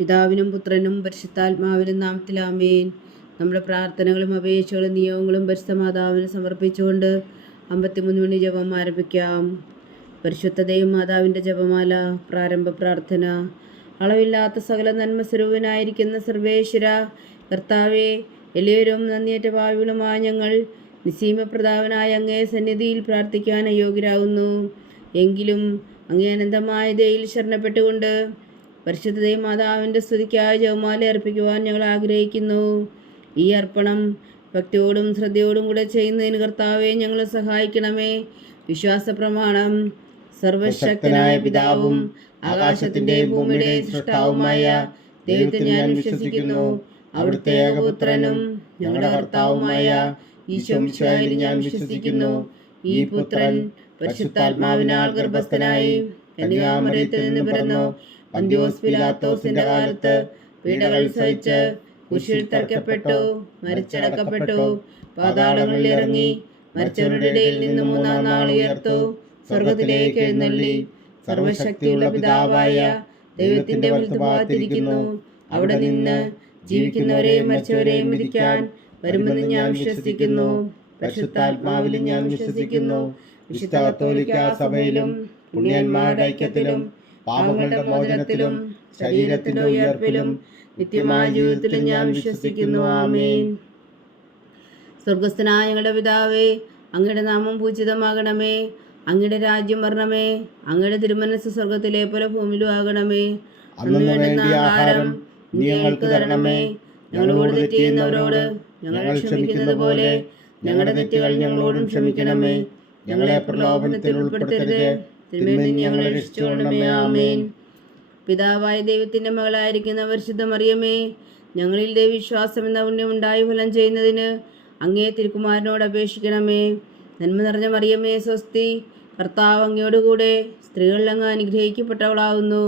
പിതാവിനും പുത്രനും പരിശുദ്ധാത്മാവിനും നാമത്തിൽ ആമേൻ. നമ്മുടെ പ്രാർത്ഥനകളും അപേക്ഷകളും നിയോഗങ്ങളും പരിശുദ്ധ മാതാവിന് സമർപ്പിച്ചുകൊണ്ട് 53 മണി ജപം ആരംഭിക്കാം. പരിശുദ്ധ ദൈവമാതാവിൻ്റെ ജപമാല. പ്രാരംഭ പ്രാർത്ഥന. അളവില്ലാത്ത സകല നന്മ സ്വരൂപനായിരിക്കുന്ന സർവേശ്വര കർത്താവെ, എളിയവരും നന്ദിയേറ്റ ഭാവികളുമായ ഞങ്ങൾ നിസീമപ്രതാപനായ അങ്ങേ സന്നിധിയിൽ പ്രാർത്ഥിക്കാൻ അയോഗ്യരാകുന്നു. എങ്കിലും അങ്ങേ അനന്തമായ ദയയിൽ ശരണപ്പെട്ടുകൊണ്ട് പരിശുദ്ധ ദൈവമാതാവിൻ്റെ സ്തുതിക്കായ ജപമാല അർപ്പിക്കുവാൻ ഞങ്ങൾ ആഗ്രഹിക്കുന്നു. ഈ അർപ്പണം ഭക്തിയോടും ശ്രദ്ധയോടും കൂടെ ചെയ്യുന്നതിന് കർത്താവെ ഞങ്ങളെ സഹായിക്കണമേ. വിശ്വാസ പ്രമാണം. സർവശക്തനായ പിതാവും ആകാശത്തിൻ്റെയും ഭൂമിയുടെയും സൃഷ്ടാവുമായ ദൈവത്തെ ഞാൻ വിശ്വസിക്കുന്നു. അവിടുത്തെ ഏകപുത്രനും ഞങ്ങളുടെ കർത്താവുമായ ഈശോ മിശിഹായിൽ ഞാൻ വിശ്വസിക്കുന്നു. ഈ പുത്രൻ പരിശുദ്ധാത്മാവിനാൽ ഗർഭസ്ഥനായി കന്യകാമറിയത്തിൽ നിന്ന് പിറന്നു. പന്തിയോസ് പിലാത്തോസിന്റെ കാലത്ത് പീഡകൾ സഹിച്ച് കുരിശിൽ തറയ്ക്കപ്പെട്ടു, മരിച്ചടക്കപ്പെട്ടു, പാതാളങ്ങളിൽ ഇറങ്ങി, മരിച്ചവരുടെ ഇടയിൽ നിന്ന് മൂന്നാം നാൾ ഉയർത്തു, സ്വർഗത്തിലേക്ക് എഴുന്നള്ളി, സർവശക്തിയുള്ള പിതാവായ ദൈവത്തിന്റെ വലത്തുഭാഗത്തിരിക്കുന്നു. അവിടെ നിന്ന് ജീവിക്കുന്നവരെയും മരിച്ചവരെയും വിധിക്കാൻ വരുമെന്ന് ഞാൻ വിശ്വസിക്കുന്നു. പരിശുദ്ധാത്മാവിലും ഞാൻ വിശ്വസിക്കുന്നു. വിശുദ്ധ കത്തോലിക്കാ സഭയിലും പുണ്യന്മാരുടെ ഐക്യത്തിലും പാപങ്ങളുടെ മോചനത്തിലും ശരീരത്തിന്റെ ഉയർപ്പിലും നിത്യമായ ജീവിതത്തിലും ഞാൻ വിശ്വസിക്കുന്നു. ആമേൻ. സ്വർഗസ്ഥനായ ഞങ്ങളുടെ പിതാവേ, അങ്ങയുടെ നാമം പൂജിതമാകണമേ. അങ്ങയുടെ രാജ്യം വരണമേ. അങ്ങയുടെ തിരുമനസ്സ് സ്വർഗത്തിലെ പോലെ ഭൂമിയിലും ആകണമേ. അന്ന് വേണ്ടുന്ന ആഹാരം നീ ഞങ്ങൾക്ക് തരണമേ. ഞങ്ങളോട് തെറ്റ് ചെയ്യുന്നവരോട് ഞങ്ങൾ ക്ഷമിക്കുന്നത് പോലെ ഞങ്ങളുടെ തെറ്റുകൾ ഞങ്ങളോടും ക്ഷമിക്കണമേ. ഞങ്ങളെ പ്രലോഭനത്തിൽ ഉൾപ്പെടുത്തരുത്, തിന്മയിൽ ഞങ്ങളെ രക്ഷിച്ചുകൊള്ളണമേ. ആമേൻ. പിതാവായ ദൈവത്തിൻ്റെ മകളായിരിക്കുന്ന പരിശുദ്ധ മറിയമേ, ഞങ്ങളിൽ ദൈവവിശ്വാസം എന്ന പുണ്യമുണ്ടായി ഫലം ചെയ്യുന്നതിന് അങ്ങേ തിരുക്കുമാരനോട് അപേക്ഷിക്കണമേ. നന്മ നിറഞ്ഞ മറിയമേ സ്വസ്തി, കർത്താവ് അങ്ങയോടുകൂടെ സ്ത്രീകളിൽ അങ്ങ് അനുഗ്രഹിക്കപ്പെട്ടവളാവുന്നു.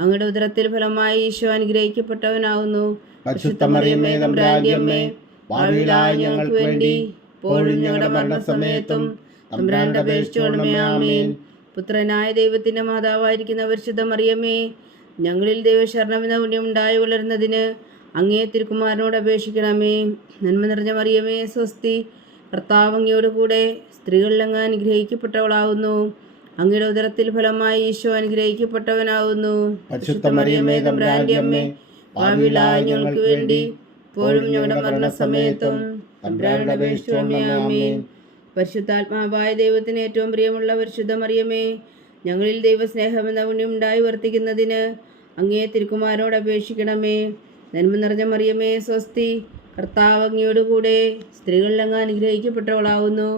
അങ്ങയുടെ ഉദരത്തിൽ ഫലമായി ഈശോ അനുഗ്രഹിക്കപ്പെട്ടവനാവുന്നു. പരിശുദ്ധ മറിയമേ തമ്പുരാന്റെ അമ്മേ, ഭാവിയിലായ ഞങ്ങൾക്ക് വേണ്ടി ഇപ്പോഴും ഞങ്ങളുടെ മരണസമയത്തും തമ്പുരാനോട് അപേക്ഷിച്ചുകൊള്ളണമേ. ആമേൻ. പുത്രനായ ദൈവത്തിൻ്റെ മാതാവായിരിക്കുന്ന പരിശുദ്ധ മറിയമേ, ഞങ്ങളിൽ ദൈവശരണമെന്ന പുണ്യം ഉണ്ടായി വളരുന്നതിന് അങ്ങേ തിരുക്കുമാരനോട് അപേക്ഷിക്കണമേ. നന്മ നിറഞ്ഞ മറിയമേ സ്വസ്തി, കർത്താവ് അങ്ങയോടുകൂടെ സ്ത്രീകളിൽ അങ്ങ് അനുഗ്രഹിക്കപ്പെട്ടവളാവുന്നു. അങ്ങയുടെ ഉദരത്തിൽ ഫലമായി ഈശോ അനുഗ്രഹിക്കപ്പെട്ടവനാവുന്നു. പരിശുദ്ധ മറിയമേ തമ്പുരാന്റെ അമ്മേ, ഭാവിയിലായ ഞങ്ങൾക്ക് വേണ്ടി ഇപ്പോഴും ഞങ്ങളുടെ മരണസമയത്തും തമ്പുരാനോട് അപേക്ഷിച്ചുകൊള്ളണമേ. ആമേൻ. പരിശുദ്ധാത്മാവായ ദൈവത്തിന് ഏറ്റവും പ്രിയമുള്ള പരിശുദ്ധ മറിയമേ, ഞങ്ങളിൽ ദൈവസ്നേഹമെന്ന പുണ്യം ഉണ്ടായി വർത്തിക്കുന്നതിന് അങ്ങേ തിരുക്കുമാരനോട് അപേക്ഷിക്കണമേ. നന്മ നിറഞ്ഞ മറിയമേ സ്വസ്തി, കർത്താവ് അങ്ങയോടുകൂടെ സ്ത്രീകളിൽ അങ്ങ് അനുഗ്രഹിക്കപ്പെട്ടവളാവുന്നു.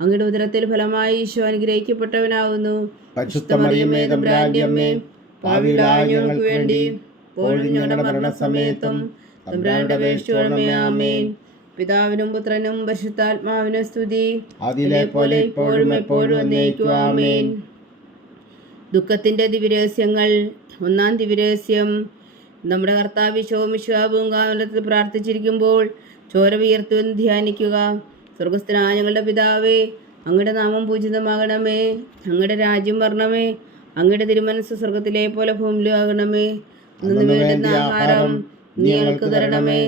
അങ്ങയുടെ ഉദരത്തിൽ ഫലമായി ഈശോ അനുഗ്രഹിക്കപ്പെട്ടവനാവുന്നു. പരിശുദ്ധ മറിയമേ തമ്പുരാന്റെ അമ്മേ, ഭാവിയിലായ ഞങ്ങൾക്ക് വേണ്ടി ഇപ്പോഴും ഞങ്ങളുടെ മരണസമയത്തും തമ്പുരാനോട് അപേക്ഷിച്ചുകൊള്ളണമേ. ആമേൻ. പിതാവിനും പുത്രനും പരിശുദ്ധാത്മാവിനും സ്തുതി, അതിലെ പോലെ ഇപ്പോഴും എപ്പോഴും എന്നേക്കും. ആമേൻ. ദുഃഖത്തിൻ്റെ ദിവ്യരഹസ്യങ്ങൾ. ഒന്നാം ദിവ്യരഹസ്യം. നമ്മുടെ കർത്താവ് ഈശോ മിശിഹാ പൂങ്കാവനത്തിൽ പ്രാർത്ഥിച്ചിരിക്കുമ്പോൾ ചോര വിയർത്തുവെന്ന് ധ്യാനിക്കുക. സ്വർഗസ്ഥനായ ഞങ്ങളുടെ പിതാവേ, അങ്ങയുടെ നാമം പൂജിതമാകണമേ. അങ്ങയുടെ രാജ്യം വരണമേ. അങ്ങയുടെ തിരുമനസ്സ് സ്വർഗത്തിലെ പോലെ ഭൂമിയിലും ആകണമേ. അന്ന് വേണ്ടുന്ന ആഹാരം നീ ഞങ്ങൾക്ക് തരണമേ.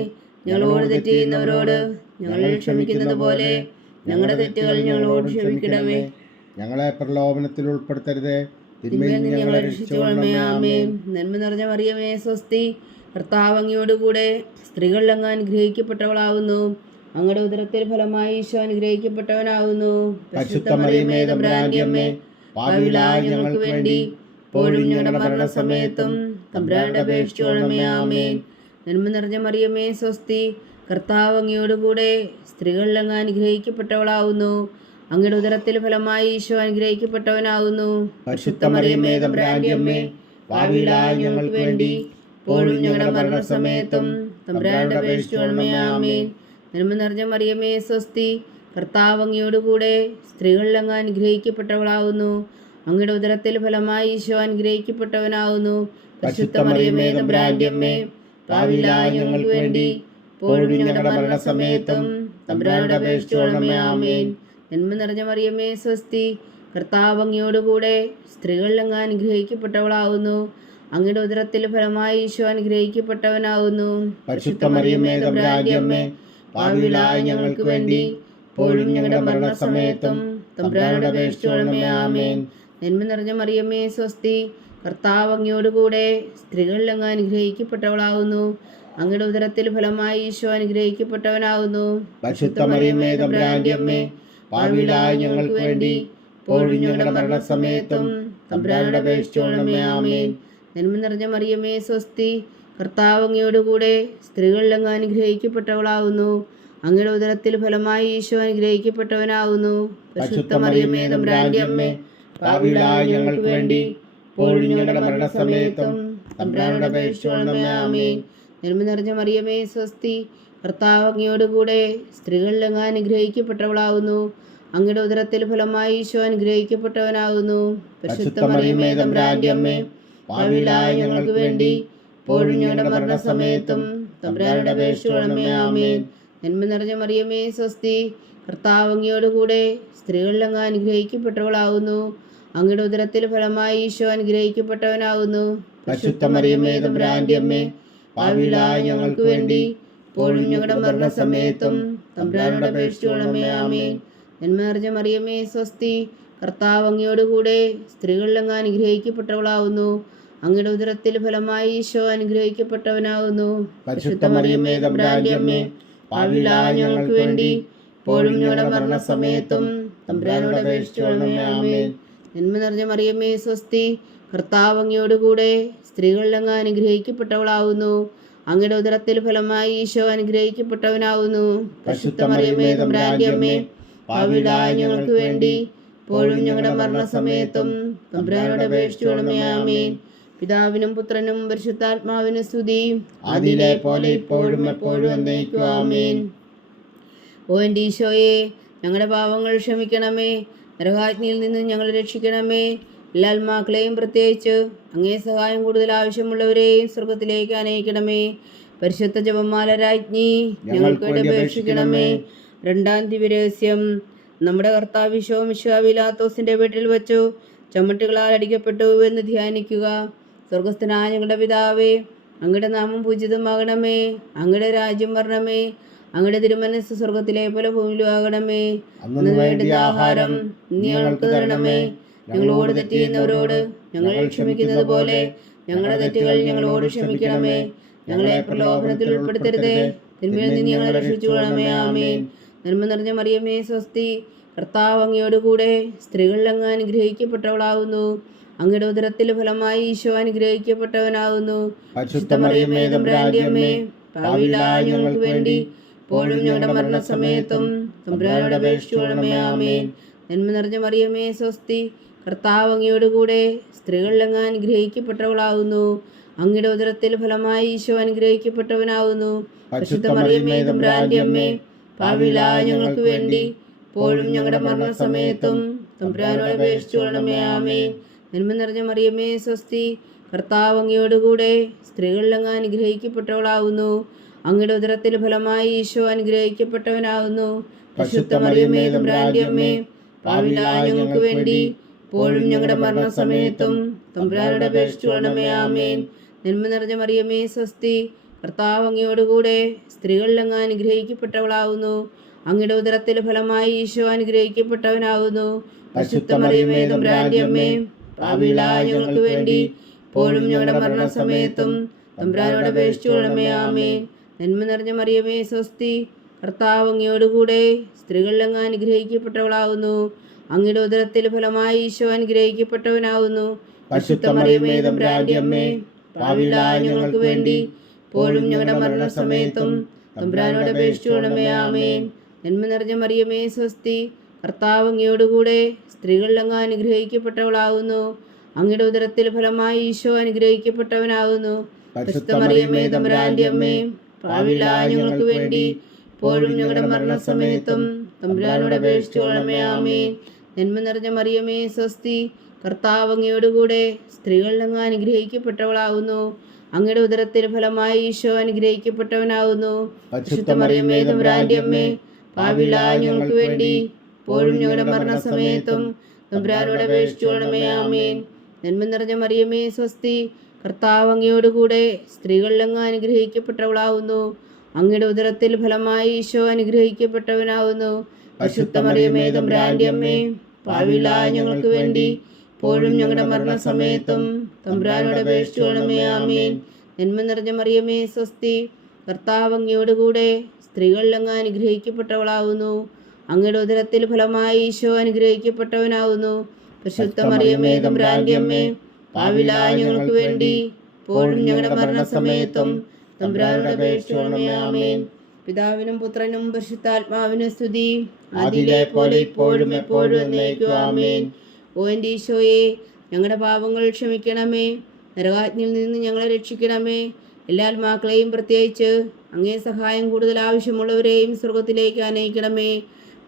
ഞങ്ങളോട് തെറ്റ് ചെയ്യുന്നവരോട് ഞങ്ങൾ ക്ഷമിക്കുന്നത് പോലെ ഞങ്ങളുടെ തെറ്റുകൾ ഞങ്ങളോട് ക്ഷമിക്കണമേ. ഞങ്ങളെ പ്രലോഭനത്തിൽ ഉൾപ്പെടുത്തരുത്, തിന്മയിൽ നിന്ന് ഞങ്ങളെ രക്ഷിച്ചുകൊള്ളണമേ. ആമേൻ. നന്മ നിറഞ്ഞ മറിയമേ സ്വസ്തി, കർത്താവ് അങ്ങയോടുകൂടെ സ്ത്രീകളിൽ അങ്ങ് അനുഗ്രഹിക്കപ്പെട്ടവളാവുന്നു. അങ്ങയുടെ ഉദരത്തിൽ ഫലമായി ഈശോ അനുഗ്രഹിക്കപ്പെട്ടവനാവുന്നു. പരിശുദ്ധ മറിയമേ തമ്പുരാന്റെ അമ്മേ, ഭാവിയിലായ ഞങ്ങൾക്ക് വേണ്ടി ഇപ്പോഴും ഞങ്ങളുടെ മരണസമയത്തും തമ്പുരാനോട് അപേക്ഷിച്ചുകൊള്ളണമേ. ആമേൻ. നന്മ നിറഞ്ഞ മറിയമേ സ്വസ്തി, കർത്താവ് അങ്ങയോടുകൂടെ സ്ത്രീകളിൽ അങ്ങ് അനുഗ്രഹിക്കപ്പെട്ടവളാവുന്നു. അങ്ങയുടെ ഉദരത്തിൽ ഫലമായി ഈശോ അനുഗ്രഹിക്കപ്പെട്ടവനാവുന്നു. പരിശുദ്ധ മറിയമേ തമ്പുരാന്റെ അമ്മേ, ഭാവിയിലായ ഞങ്ങൾക്ക് വേണ്ടി ഇപ്പോഴും ഞങ്ങളുടെ മരണസമയത്തും തമ്പുരാനോട് അപേക്ഷിച്ചുകൊള്ളണമേ. ആമേൻ. നന്മ നിറഞ്ഞ മറിയമേ സ്വസ്തി, കർത്താവ് അങ്ങയോടുകൂടെ സ്ത്രീകളിൽ അങ്ങ് അനുഗ്രഹിക്കപ്പെട്ടവളാവുന്നു. അങ്ങയുടെ ഉദരത്തിൽ ഫലമായി ഈശോ അനുഗ്രഹിക്കപ്പെട്ടവനാവുന്നു. പരിശുദ്ധ മറിയമേ തമ്പുരാന്റെ അമ്മേ, ഭാവിയിലായ ഞങ്ങൾക്ക് വേണ്ടി ഇപ്പോഴും ഞങ്ങളുടെ മരണസമയത്തും തമ്പുരാനോട് അപേക്ഷിച്ചുകൊള്ളണമേ. ആമേൻ. നന്മ നിറഞ്ഞ മറിയമേ സ്വസ്തി, കർത്താവ് അങ്ങയോടുകൂടെ സ്ത്രീകളിൽ അങ്ങ് അനുഗ്രഹിക്കപ്പെട്ടവളാവുന്നു. അങ്ങയുടെ ഉദരത്തിൽ ഫലമായി ഈശോ അനുഗ്രഹിക്കപ്പെട്ടവനാകുന്നു. പരിശുദ്ധ മറിയമേ തമ്പുരാന്റെ അമ്മേ, പാപികളായ ഞങ്ങൾക്ക് വേണ്ടി ഇപ്പോഴും ഞങ്ങളുടെ മരണസമയത്തും തമ്പുരാനോട് അപേക്ഷിച്ചുകൊള്ളണമേ. ആമേൻ. നന്മ നിറഞ്ഞ മറിയമേ സ്വസ്തി, കർത്താവ് അങ്ങയോടുകൂടെ സ്ത്രീകളിൽ അങ്ങ് അനുഗ്രഹിക്കപ്പെട്ടവളാകുന്നു. അങ്ങയുടെ ഉദരത്തിൽ ഫലമായി ഈശോ അനുഗ്രഹിക്കപ്പെട്ടവനാകുന്നു. പരിശുദ്ധ മറിയമേ തമ്പുരാന്റെ അമ്മേ, പാപികളായ ഞങ്ങൾക്ക് വേണ്ടി ഇപ്പോഴും ഞങ്ങളുടെ മരണസമയത്തും തമ്പുരാനോട് അപേക്ഷിച്ചുകൊള്ളണമേ. ആമേൻ. നന്മ നിറഞ്ഞ മറിയമേ സ്വസ്തി, കർത്താവ് അങ്ങയോടുകൂടെ സ്ത്രീകളിൽ അങ്ങ് അനുഗ്രഹിക്കപ്പെട്ടവളാകുന്നു. അങ്ങയുടെ ഉദരത്തിൽ ഫലമായി ഈശോ അനുഗ്രഹിക്കപ്പെട്ടവനാകുന്നു. പരിശുദ്ധ മറിയമേ തമ്പുരാന്റെ അമ്മേ, പാപികളായ ഞങ്ങൾക്ക് വേണ്ടി ഇപ്പോഴും ഞങ്ങളുടെ മരണസമയത്തും തമ്പുരാനോട് അപേക്ഷിച്ചുകൊള്ളണമേ. ആമേൻ. നന്മ നിറഞ്ഞ മറിയമേ സ്വസ്തി, കർത്താവ് അങ്ങയോടുകൂടെ സ്ത്രീകളിൽ അങ്ങ് അനുഗ്രഹിക്കപ്പെട്ടവളാകുന്നു. അങ്ങയുടെ ഉദരത്തിൽ ഫലമായി ഈശോ അനുഗ്രഹിക്കപ്പെട്ടവനാകുന്നു. പരിശുദ്ധ മറിയമേ തമ്പുരാന്റെ അമ്മേ, പാപികളായ ഞങ്ങൾക്ക് വേണ്ടി ഇപ്പോഴും ഞങ്ങളുടെ മരണസമയത്തും തമ്പുരാനോട് അപേക്ഷിച്ചുകൊള്ളണമേ. ആമേൻ. നന്മ നിറഞ്ഞ മറിയമേ സ്വസ്തി, കർത്താവ് അങ്ങയോടുകൂടെ സ്ത്രീകളിൽ അങ്ങ് അനുഗ്രഹിക്കപ്പെട്ടവളാകുന്നു. അങ്ങയുടെ ഉദരത്തിൽ ഫലമായി ഈശോ അനുഗ്രഹിക്കപ്പെട്ടവനാകുന്നു. പരിശുദ്ധ മറിയമേ തമ്പുരാന്റെ അമ്മേ, പാപികളായ ഞങ്ങൾക്ക് വേണ്ടി ഇപ്പോഴും ഞങ്ങളുടെ മരണസമയത്തും തമ്പുരാനോട് അപേക്ഷിച്ചുകൊള്ളണമേ. ആമേൻ. നന്മ നിറഞ്ഞ മറിയമേ സ്വസ്തി, കർത്താവ് അങ്ങയോടുകൂടെ സ്ത്രീകളിൽ അങ്ങ് അനുഗ്രഹിക്കപ്പെട്ടവളാകുന്നു. അങ്ങയുടെ ഉദരത്തിൽ ഫലമായി ഈശോ അനുഗ്രഹിക്കപ്പെട്ടവനാകുന്നു. പരിശുദ്ധ മറിയമേ തമ്പുരാന്റെ അമ്മേ, പാപികളായ ഞങ്ങൾക്ക് വേണ്ടി ഇപ്പോഴും ഞങ്ങളുടെ മരണസമയത്തും തമ്പുരാനോട് അപേക്ഷിച്ചുകൊള്ളണമേ. ആമേൻ. നന്മ നിറഞ്ഞ മറിയമേ സ്വസ്തി, കർത്താവ് അങ്ങയോടുകൂടെ സ്ത്രീകളിൽ അങ്ങ് അനുഗ്രഹിക്കപ്പെട്ടവളാകുന്നു. അങ്ങയുടെ ഉദരത്തിൽ ഫലമായി ഈശോ അനുഗ്രഹിക്കപ്പെട്ടവനാകുന്നു. പരിശുദ്ധ മറിയമേ തമ്പുരാന്റെ അമ്മേ, പാപികളായ ഞങ്ങൾക്ക് വേണ്ടി ഇപ്പോഴും ഞങ്ങളുടെ മരണസമയത്തും തമ്പുരാനോട് അപേക്ഷിച്ചുകൊള്ളണമേ. ആമേൻ. പിതാവിനും പുത്രനും പരിശുദ്ധാത്മാവിനും സ്തുതി, അതിലെ പോലെ ഇപ്പോഴും എപ്പോഴും എന്നേക്കും. ആമേൻ. ഓ എൻ്റെ ഈശോയെ, ഞങ്ങളുടെ പാവങ്ങൾ ക്ഷമിക്കണമേ. നരകാഗ്നിയിൽ നിന്ന് ഞങ്ങൾ രക്ഷിക്കണമേ. എല്ലാ ആത്മാക്കളെയും, പ്രത്യേകിച്ച് അങ്ങേ സഹായം കൂടുതൽ ആവശ്യമുള്ളവരെയും സ്വർഗത്തിലേക്ക് അനയിക്കണമേ. പരിശുദ്ധ ജപമാല രാജ്ഞി, ഞങ്ങൾക്ക് വേണ്ടി അപേക്ഷിക്കണമേ. രണ്ടാം ദിവ്യരഹസ്യം. നമ്മുടെ കർത്താവ് ഈശോ മിശിഹാ പീലാത്തോസിന്റെ വീട്ടിൽ വച്ചു ചമ്മട്ടികളാൽ അടിക്കപ്പെട്ടു എന്ന് ധ്യാനിക്കുക. സ്വർഗസ്ഥനായ ഞങ്ങളുടെ പിതാവേ, അങ്ങയുടെ നാമം പൂജിതമാകണമേ. അങ്ങയുടെ രാജ്യം വരണമേ. അങ്ങയുടെ തിരുമനസ്സ് സ്വർഗത്തിലെ പോലെ ഭൂമിയിലും ആകണമേ. അന്നു വേണ്ട ആഹാരം നീ ഞങ്ങൾക്ക് തരണമേ. ഞങ്ങളോട് തെറ്റ് ചെയ്യുന്നവരോട് ഞങ്ങൾ ക്ഷമിക്കുന്നത് പോലെ ഞങ്ങളുടെ തെറ്റുകൾ ഞങ്ങളോട് ക്ഷമിക്കണമേ. ഞങ്ങളെ പ്രലോഭനത്തിൽ ഉൾപ്പെടുത്തരുതേ, തിന്മയിൽ നിന്ന് ഞങ്ങളെ രക്ഷിച്ചുകൊള്ളണമേ. ആമേൻ. നന്മ നിറഞ്ഞ മറിയമേ സ്വസ്തി, കർത്താവ് അങ്ങയോടുകൂടെ സ്ത്രീകളിൽ അങ്ങ് അനുഗ്രഹിക്കപ്പെട്ടവളാകുന്നു. അങ്ങയുടെ ഉദരത്തിൽ ഫലമായി ഈശോ അനുഗ്രഹിക്കപ്പെട്ടവനാകുന്നു. പരിശുദ്ധ മറിയമേ തമ്പുരാന്റെ അമ്മേ, പാപികളായ ഞങ്ങൾക്ക് വേണ്ടി ഇപ്പോഴും ഞങ്ങളുടെ മരണസമയത്തും തമ്പുരാനോട് അപേക്ഷിച്ചുകൊള്ളണമേ. ആമേൻ. നന്മ നിറഞ്ഞ മറിയമേ സ്വസ്തി, കർത്താവ് അങ്ങയോടുകൂടെ സ്ത്രീകളിൽ അങ്ങ് അനുഗ്രഹിക്കപ്പെട്ടവളാകുന്നു. അങ്ങയുടെ ഉദരത്തിൽ ഫലമായി ഈശോ അനുഗ്രഹിക്കപ്പെട്ടവനാകുന്നു. പരിശുദ്ധ മറിയമേ തമ്പുരാന്റെ അമ്മേ, പാപികളായ ഞങ്ങൾക്ക് വേണ്ടി ഇപ്പോഴും ഞങ്ങളുടെ മരണസമയത്തും തമ്പുരാനോട് അപേക്ഷിച്ചുകൊള്ളണമേ. ആമേൻ. നന്മ നിറഞ്ഞ മറിയമേ സ്വസ്തി, കർത്താവ് അങ്ങയോടുകൂടെ സ്ത്രീകളിൽ അങ്ങ് അനുഗ്രഹിക്കപ്പെട്ടവളാകുന്നു. അങ്ങയുടെ ഉദരത്തിൽ ഫലമായി ഈശോ അനുഗ്രഹിക്കപ്പെട്ടവനാകുന്നു. പരിശുദ്ധ മറിയമേ തമ്പുരാന്റെ അമ്മേ, പാപികളായ ഞങ്ങൾക്ക് വേണ്ടി ഇപ്പോഴും ഞങ്ങളുടെ മരണസമയത്തും തമ്പുരാനോട് അപേക്ഷിച്ചുകൊള്ളണമേ. ആമേൻ. നന്മ നിറഞ്ഞ മറിയമേ സ്വസ്തി, കർത്താവ് അങ്ങയോടുകൂടെ സ്ത്രീകളിൽ അങ്ങ് അനുഗ്രഹിക്കപ്പെട്ടവളാകുന്നു. അങ്ങയുടെ ഉദരത്തിൽ ഫലമായി ഈശോ അനുഗ്രഹിക്കപ്പെട്ടവനാകുന്നു. പരിശുദ്ധ മറിയമേ തമ്പുരാന്റെ അമ്മേ, പാപികളായ ഞങ്ങൾക്ക് വേണ്ടി ഇപ്പോഴും ഞങ്ങളുടെ മരണസമയത്തും തമ്പുരാനോട് അപേക്ഷിച്ചുകൊള്ളണമേ. ആമേൻ. നന്മ നിറഞ്ഞ മറിയമേ സ്വസ്തി, കർത്താവ് അങ്ങയോടുകൂടെ സ്ത്രീകളിൽ അങ്ങ് അനുഗ്രഹിക്കപ്പെട്ടവളാകുന്നു. അങ്ങയുടെ ഉദരത്തിൽ ഫലമായി ഈശോ അനുഗ്രഹിക്കപ്പെട്ടവനാകുന്നു. പരിശുദ്ധ മറിയമേ തമ്പുരാന്റെ അമ്മേ, പാപികളായ ഞങ്ങൾക്ക് വേണ്ടി ഇപ്പോഴും ഞങ്ങളുടെ മരണസമയത്തും തമ്പുരാനോട് അപേക്ഷിച്ചുകൊള്ളണമേ. ആമേൻ. നന്മ നിറഞ്ഞ മറിയമേ സ്വസ്തി, കർത്താവ് അങ്ങയോടുകൂടെ സ്ത്രീകളിൽ അങ്ങ് അനുഗ്രഹിക്കപ്പെട്ടവളാകുന്നു. അങ്ങയുടെ ഉദരത്തിൽ ഫലമായി ഈശോ അനുഗ്രഹിക്കപ്പെട്ടവനാകുന്നു. പരിശുദ്ധ മറിയമേ തമ്പുരാന്റെ അമ്മേ, പാപികളായ ഞങ്ങൾക്ക് വേണ്ടി ഇപ്പോഴും ഞങ്ങളുടെ മരണസമയത്തും തമ്പുരാനോട് അപേക്ഷിച്ചുകൊള്ളണമേ. ആമേൻ. നന്മ നിറഞ്ഞ മറിയമേ സ്വസ്തി, കർത്താവ് അങ്ങയോടുകൂടെ സ്ത്രീകളിൽ അങ്ങ് അനുഗ്രഹിക്കപ്പെട്ടവളാകുന്നു. അങ്ങയുടെ ഉദരത്തിൽ ഫലമായി ഈശോ അനുഗ്രഹിക്കപ്പെട്ടവനാകുന്നു. പരിശുദ്ധ മറിയമേ തമ്പുരാന്റെ അമ്മേ, പാപികളായ ഞങ്ങൾക്ക് വേണ്ടി ഇപ്പോഴും ഞങ്ങളുടെ മരണസമയത്തും തമ്പുരാനോട് അപേക്ഷിച്ചുകൊള്ളണമേ. ആമേൻ. നന്മ നിറഞ്ഞ മറിയമേ സ്വസ്തി, കർത്താവ് അങ്ങയോടുകൂടെ സ്ത്രീകളിൽ അങ്ങ് അനുഗ്രഹിക്കപ്പെട്ടവളാവുന്നു. അങ്ങയുടെ ഉദരത്തിൽ ഫലമായി ഈശോ അനുഗ്രഹിക്കപ്പെട്ടവനാവുന്നു. പരിശുദ്ധ മറിയമേ തമ്പുരാന്റെ അമ്മേ, പാപികളായ ഞങ്ങൾക്ക് വേണ്ടി ഇപ്പോഴും ഞങ്ങളുടെ മരണസമയത്തും തമ്പുരാനോട് അപേക്ഷിച്ചുകൊള്ളണമേ. ആമേൻ. നന്മ നിറഞ്ഞ മറിയമേ സ്വസ്തി, കർത്താവ് അങ്ങയോടുകൂടെ സ്ത്രീകളിൽ അങ്ങ് അനുഗ്രഹിക്കപ്പെട്ടവളാവുന്നു. അങ്ങയുടെ ഉദരത്തിൽ ഫലമായി ഈശോ അനുഗ്രഹിക്കപ്പെട്ടവനാവുന്നു. പരിശുദ്ധ മറിയമേ തമ്പുരാന്റെ അമ്മേ, പാപികളായ ഞങ്ങൾക്ക് വേണ്ടി ഇപ്പോഴും ഞങ്ങളുടെ മരണസമയത്തും തമ്പുരാനോട് അപേക്ഷിച്ചുകൊള്ളണമേ. ആമേൻ. പിതാവിനും പുത്രനും പരിശുദ്ധാത്മാവിനും സ്തുതി, അതിലെ പോലെ ഇപ്പോഴും എപ്പോഴും എന്നേക്കും. ആമേൻ. ഓ എൻ്റെ ഈശോയെ, ഞങ്ങളുടെ പാപങ്ങൾ ക്ഷമിക്കണമേ, നരകാജ്ഞയിൽ നിന്ന് ഞങ്ങളെ രക്ഷിക്കണമേ. എല്ലാ ആത്മാക്കളെയും പ്രത്യേകിച്ച് അങ്ങേ സഹായം കൂടുതൽ ആവശ്യമുള്ളവരെയും സ്വർഗത്തിലേക്ക് അനയിക്കണമേ.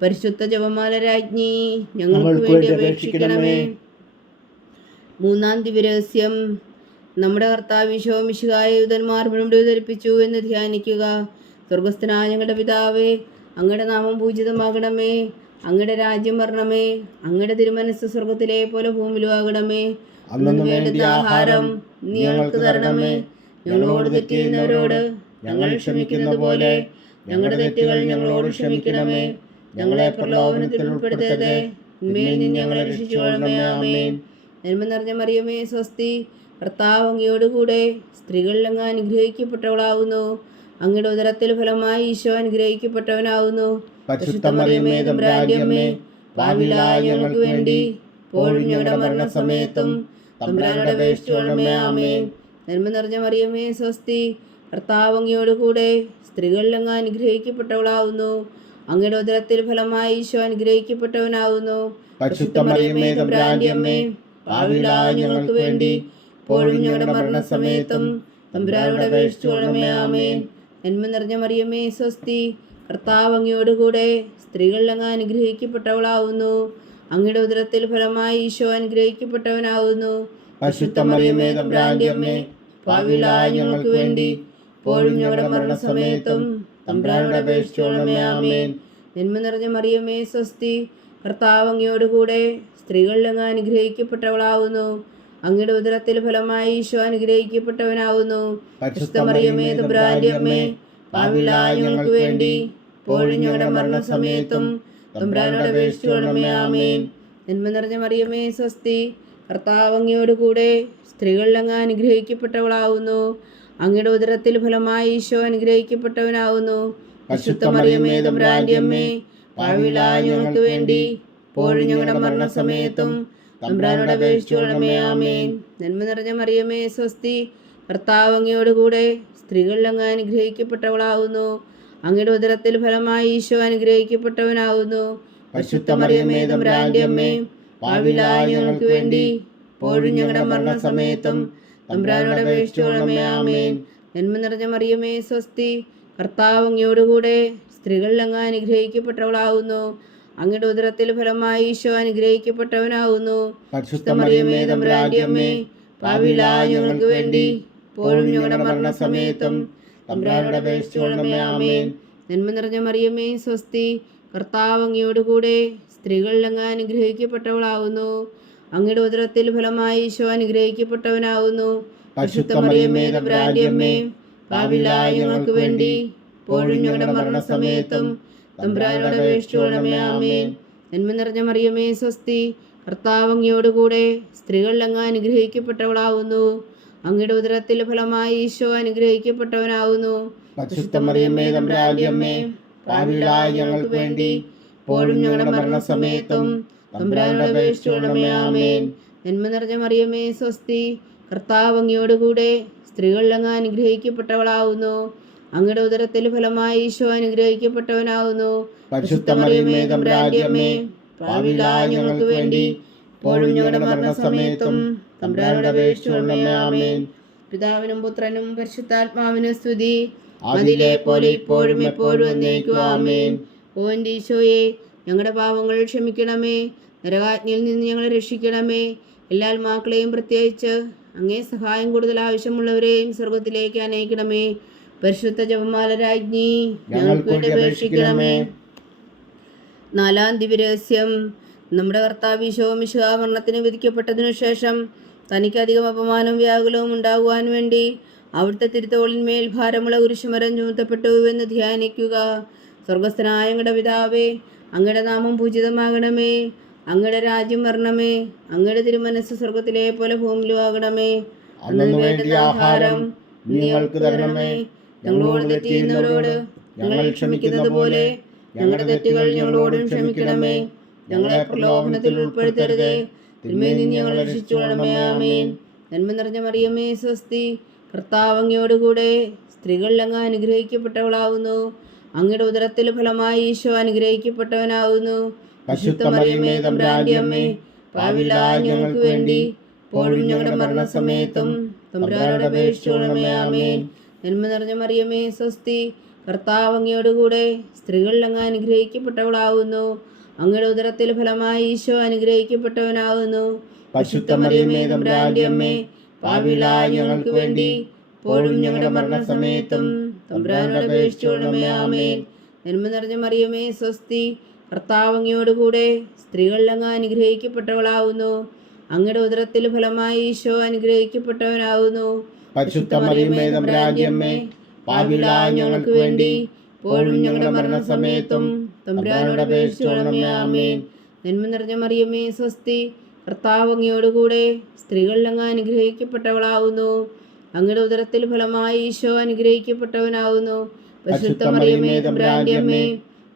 പരിശുദ്ധ ജപമാല രാജ്ഞി, ഞങ്ങൾക്ക് വേണ്ടി അപേക്ഷിക്കണമേ. മൂന്നാം ദിവ്യരഹസ്യം. നമ്മുടെ കർത്താവ് ഈശോ മിശിഹായെ യൂതന്മാർ പുനരുദ്ധരിപ്പിച്ചു എന്ന് ധ്യാനിക്കുക. സ്വർഗസ്ഥനായ ഞങ്ങളുടെ പിതാവേ, അങ്ങയുടെ നാമം പൂജിതമാകണമേ, അങ്ങയുടെ രാജ്യം വരണമേ, അങ്ങയുടെ തിരുമനസ്സ് സ്വർഗത്തിലെ പോലെ ഭൂമിയിലും ആകണമേ. അന്നു വേണ്ടുന്ന ആഹാരം നീ ഞങ്ങൾക്ക് തരണമേ. ഞങ്ങളോട് തെറ്റ് ചെയ്യുന്നവരോട് ഞങ്ങൾ ക്ഷമിക്കുന്ന പോലെ ഞങ്ങളുടെ തെറ്റുകൾ ഞങ്ങളോട് ക്ഷമിക്കണമേ. ഞങ്ങളെ പ്രലോഭനത്തിൽ ഉൾപ്പെടുത്തരുതേ, തിന്മയിൽ നിന്ന് ഞങ്ങളെ രക്ഷിച്ചുകൊള്ളണമേ. ആമേൻ. നന്മ നിറഞ്ഞ മറിയമേ സ്വസ്തി, കർത്താവ് അങ്ങയോടുകൂടെ സ്ത്രീകളിൽ അങ്ങ് അനുഗ്രഹിക്കപ്പെട്ടവളാവുന്നു. അങ്ങയുടെ ഉദരത്തിൽ ഫലമായി ഈശോ അനുഗ്രഹിക്കപ്പെട്ടവനാവുന്നു. പരിശുദ്ധ മറിയമേ തമ്പുരാന്റെ അമ്മേ, പാപികളായ ഞങ്ങൾക്ക് വേണ്ടി ഇപ്പോഴും ഞങ്ങളുടെ മരണസമയത്തും തമ്പുരാനോട് അപേക്ഷിച്ചുകൊള്ളണമേ. ആമേൻ. നന്മ നിറഞ്ഞ മറിയമേ സ്വസ്തി, കർത്താവ് അങ്ങയോടുകൂടെ സ്ത്രീകളിൽ അങ്ങ് അനുഗ്രഹിക്കപ്പെട്ടവളാവുന്നു. അങ്ങയുടെ ഉദരത്തിൽ ഫലമായി ഈശോ അനുഗ്രഹിക്കപ്പെട്ടവനാവുന്നു. പരിശുദ്ധ മറിയമേ തമ്പുരാന്റെ അമ്മേ, പാപികളായ ഞങ്ങൾക്ക് വേണ്ടി ഇപ്പോഴും ഞങ്ങളുടെ മരണസമയത്തും തമ്പുരാനോട് അപേക്ഷിച്ചുകൊള്ളണമേ. ആമേൻ. നന്മ നിറഞ്ഞ മറിയമേ സ്വസ്തി, കർത്താവ് അങ്ങയോടുകൂടെ സ്ത്രീകളിൽ അങ്ങ് അനുഗ്രഹിക്കപ്പെട്ടവളാവുന്നു. അങ്ങയുടെ ഉദരത്തിൽ ഫലമായി ഈശോ അനുഗ്രഹിക്കപ്പെട്ടവനാവുന്നു. പരിശുദ്ധ മറിയമേ തമ്പുരാന്റെ അമ്മേ, പാപികളായ ഞങ്ങൾക്ക് വേണ്ടി ഇപ്പോഴും ഞങ്ങളുടെ മരണസമയത്തും തമ്പുരാനോട് അപേക്ഷിച്ചുകൊള്ളണമേ. ആമേൻ. നന്മ നിറഞ്ഞ മറിയമേ സ്വസ്തി, കർത്താവ് അങ്ങയോടുകൂടെ സ്ത്രീകളിൽ അങ്ങ് അനുഗ്രഹിക്കപ്പെട്ടവളാവുന്നു. അങ്ങയുടെ ഉദരത്തിൽ ഫലമായി ഈശോ അനുഗ്രഹിക്കപ്പെട്ടവനാവുന്നു. പരിശുദ്ധ മറിയമേ തമ്പുരാന്റെ അമ്മേ, പാപികളായ ഞങ്ങൾക്ക് വേണ്ടി ഇപ്പോഴും ഞങ്ങളുടെ മരണസമയത്തും തമ്പുരാനോട് അപേക്ഷിച്ചുകൊള്ളണമേ. ആമേൻ. നന്മ നിറഞ്ഞ മറിയമേ സ്വസ്തി, കർത്താവ് അങ്ങയോടുകൂടെ സ്ത്രീകളിൽ അങ്ങ് അനുഗ്രഹിക്കപ്പെട്ടവളാവുന്നു. അങ്ങയുടെ ഉദരത്തിൽ ഫലമായി ഈശോ അനുഗ്രഹിക്കപ്പെട്ടവനാവുന്നു. പരിശുദ്ധ മറിയമേ തമ്പുരാന്റെ അമ്മേ, പാപികളായ ഞങ്ങൾക്ക് വേണ്ടി ഇപ്പോഴും ഞങ്ങളുടെ മരണസമയത്തും തമ്പുരാനോട് അപേക്ഷിച്ചുകൊള്ളണമേ. ആമേൻ. നന്മ നിറഞ്ഞ മറിയമേ സ്വസ്തി, കർത്താവ് അങ്ങയോടുകൂടെ സ്ത്രീകളിൽ അങ്ങ് അനുഗ്രഹിക്കപ്പെട്ടവളാവുന്നു. അങ്ങയുടെ ഉദരത്തിൽ ഫലമായി ഈശോ അനുഗ്രഹിക്കപ്പെട്ടവനാവുന്നു. പരിശുദ്ധ മറിയമേ തമ്പുരാന്റെ അമ്മേ, പാപികളായ ഞങ്ങൾക്ക് വേണ്ടി ഇപ്പോഴും ഞങ്ങളുടെ മരണസമയത്തും തമ്പുരാനോട് അപേക്ഷിച്ചുകൊള്ളണമേ. ആമേൻ. നന്മ നിറഞ്ഞ മറിയമേ സ്വസ്തി, കർത്താവ് അങ്ങയോടുകൂടെ സ്ത്രീകളിൽ അങ്ങ് അനുഗ്രഹിക്കപ്പെട്ടവളാവുന്നു. അങ്ങയുടെ ഉദരത്തിൽ ഫലമായി ഈശോ അനുഗ്രഹിക്കപ്പെട്ടവനാവുന്നു. പരിശുദ്ധ മറിയമേ തമ്പുരാന്റെ അമ്മേ, പാപികളായ ഞങ്ങൾക്ക് വേണ്ടി ഇപ്പോഴും ഞങ്ങളുടെ മരണസമയത്തും തമ്പുരാനോട് അപേക്ഷിച്ചുകൊള്ളണമേ. ആമേൻ. നന്മ നിറഞ്ഞ മറിയമേ സ്വസ്തി, കർത്താവ് അങ്ങയോടുകൂടെ സ്ത്രീകളിൽ അങ്ങ് അനുഗ്രഹിക്കപ്പെട്ടവളാവുന്നു. അങ്ങയുടെ ഉദരത്തിൽ ഫലമായി ഈശോ അനുഗ്രഹിക്കപ്പെട്ടവനാവുന്നു. പരിശുദ്ധ മറിയമേ തമ്പുരാന്റെ അമ്മേ, പാപികളായ ഞങ്ങൾക്ക് വേണ്ടി ഇപ്പോഴും ഞങ്ങളുടെ മരണസമയത്തും തമ്പുരാനോട് അപേക്ഷിച്ചുകൊള്ളണമേ. ആമേൻ. നന്മ നിറഞ്ഞ മറിയമേ സ്വസ്തി, കർത്താവ് അങ്ങയോടുകൂടെ സ്ത്രീകളിൽ അങ്ങ് അനുഗ്രഹിക്കപ്പെട്ടവളാവുന്നു. അങ്ങയുടെ ഉദരത്തിൽ ഫലമായി ഈശോ അനുഗ്രഹിക്കപ്പെട്ടവനാവുന്നു. പരിശുദ്ധ മറിയമേ തമ്പുരാന്റെ അമ്മേ, പാപികളായ ഞങ്ങൾക്ക് വേണ്ടി ഇപ്പോഴും ഞങ്ങളുടെ മരണസമയത്തും തമ്പുരാനോട് അപേക്ഷിച്ചുകൊള്ളണമേ. ആമേൻ. നന്മ നിറഞ്ഞ മറിയമേ സ്വസ്തി, കർത്താവ് അങ്ങയോടുകൂടെ സ്ത്രീകളിൽ അങ്ങ് അനുഗ്രഹിക്കപ്പെട്ടവളാവുന്നു. അങ്ങയുടെ ഉദരത്തിൽ ഫലമായി ഈശോ അനുഗ്രഹിക്കപ്പെട്ടവനാവുന്നു. പരിശുദ്ധ മറിയമേ തമ്പുരാന്റെ അമ്മേ, പാപികളായ ഞങ്ങൾക്ക് വേണ്ടി ഇപ്പോഴും ഞങ്ങളുടെ മരണസമയത്തും തമ്പുരാനോട് അപേക്ഷിച്ചുകൊള്ളണമേ. ആമേൻ. പിതാവിനും പുത്രനും പരിശുദ്ധാത്മാവിനും സ്തുതി, അതിലെ പോലെ ഇപ്പോഴും എപ്പോഴും എന്നേക്കും. ആമേൻ. ഓ എൻ്റെ ഈശോയെ, ഞങ്ങളുടെ പാപങ്ങൾ ക്ഷമിക്കണമേ, നരകാജ്ഞയിൽ നിന്ന് ഞങ്ങളെ രക്ഷിക്കണമേ. എല്ലാ ആത്മാക്കളെയും പ്രത്യേകിച്ച് അങ്ങേ സഹായം കൂടുതൽ ആവശ്യമുള്ളവരെയും സ്വർഗത്തിലേക്ക് അനയിക്കണമേ. പരിശുദ്ധ ജപമാല രാജ്ഞി, ഞങ്ങൾക്ക് വേണ്ടി അപേക്ഷിക്കണമേ. നാലാം ദിവ്യരഹസ്യം. നമ്മുടെ കർത്താവ് ഈശോ മിശിഹാ മരണത്തിന് വിധിക്കപ്പെട്ടതിനു ശേഷം തനിക്കധികം അപമാനവും വ്യാകുലവും ഉണ്ടാകുവാൻ വേണ്ടി അവിടുത്തെ തിരുത്തോളിന്മേൽ ഭാരമുള്ള കുരിശുമരം ചുമത്തപ്പെട്ടുവെന്ന് ധ്യാനിക്കുക. സ്വർഗസ്ഥനായ ഞങ്ങളുടെ പിതാവേ, അങ്ങയുടെ നാമം പൂജിതമാകണമേ. അങ്ങയുടെ രാജ്യം വരണമേ. അങ്ങയുടെ തിരുമനസ്സ് സ്വർഗത്തിലെ പോലെ ഭൂമിയിലും ആകണമേ. അന്നു വേണ്ടിയ ആഹാരം ഞങ്ങൾക്ക് തരണമേ. ഞങ്ങളോട് തെറ്റ് ചെയ്യുന്നവരോട് ഞങ്ങൾ ക്ഷമിക്കുന്നത് പോലെ ഞങ്ങളുടെ തെറ്റുകൾ ഞങ്ങളോടും ക്ഷമിക്കണമേ. ഞങ്ങളെ പ്രലോഭനത്തിൽ ഉൾപ്പെടുത്തരുതേ, തിന്മയിൽ നിന്ന് ഞങ്ങളെ രക്ഷിച്ചുകൊള്ളണമേ. ആമേൻ. നന്മ നിറഞ്ഞ മറിയമേ, സ്വസ്തി. കർത്താവ് അങ്ങയോടുകൂടെ സ്ത്രീകളിൽ അങ്ങ് അനുഗ്രഹിക്കപ്പെട്ടവളാവുന്നു. അങ്ങയുടെ ഉദരത്തിൽ ഫലമായി ഈശോ അനുഗ്രഹിക്കപ്പെട്ടവനാവുന്നു. പരിശുദ്ധ മറിയമേ, തമ്പുരാന്റെ അമ്മേ, പാപികളായ ഞങ്ങൾക്ക് വേണ്ടി ഇപ്പോഴും ഞങ്ങളുടെ മരണസമയത്തും തമ്പുരാനോട് അപേക്ഷിച്ചുകൊള്ളണമേ. ആമേൻ. നന്മ നിറഞ്ഞ മറിയമേ, സ്വസ്തി. കർത്താവ് അങ്ങയോടുകൂടെ സ്ത്രീകളിൽ അങ്ങ് അനുഗ്രഹിക്കപ്പെട്ടവളാവുന്നു. അങ്ങയുടെ ഉദരത്തിൽ ഫലമായി ഈശോ അനുഗ്രഹിക്കപ്പെട്ടവനാവുന്നു. പരിശുദ്ധ മറിയമേ, തമ്പുരാന്റെ അമ്മേ, പാപികളായ ഞങ്ങൾക്ക് വേണ്ടി ഇപ്പോഴും ഞങ്ങളുടെ മരണസമയത്തും തമ്പുരാനോട് അപേക്ഷിച്ചുകൊള്ളണമേ. ആമേൻ. നന്മ നിറഞ്ഞ മറിയമേ, സ്വസ്തി. കർത്താവ് അങ്ങയോടുകൂടെ സ്ത്രീകളിൽ അങ്ങ് അനുഗ്രഹിക്കപ്പെട്ടവളാവുന്നു. അങ്ങയുടെ ഉദരത്തിൽ ഫലമായി ഈശോ അനുഗ്രഹിക്കപ്പെട്ടവനാവുന്നു. പരിശുദ്ധ മറിയമേ, തമ്പുരാന്റെ അമ്മേ, പാപികളായ ഞങ്ങൾക്ക് വേണ്ടി ഇപ്പോഴും ഞങ്ങളുടെ മരണസമയത്തും തമ്പുരാനോട് അപേക്ഷിച്ചുകൊള്ളണമേ. ആമേൻ. നന്മ നിറഞ്ഞ മറിയമേ, സ്വസ്തി. കർത്താവ് അങ്ങയോടുകൂടെ സ്ത്രീകളിൽ അങ്ങ് അനുഗ്രഹിക്കപ്പെട്ടവളാവുന്നു. അങ്ങയുടെ ഉദരത്തിൽ ഫലമായി ഈശോ അനുഗ്രഹിക്കപ്പെട്ടവനാവുന്നു. പരിശുദ്ധ മറിയമേ, തമ്പുരാന്റെ അമ്മേ,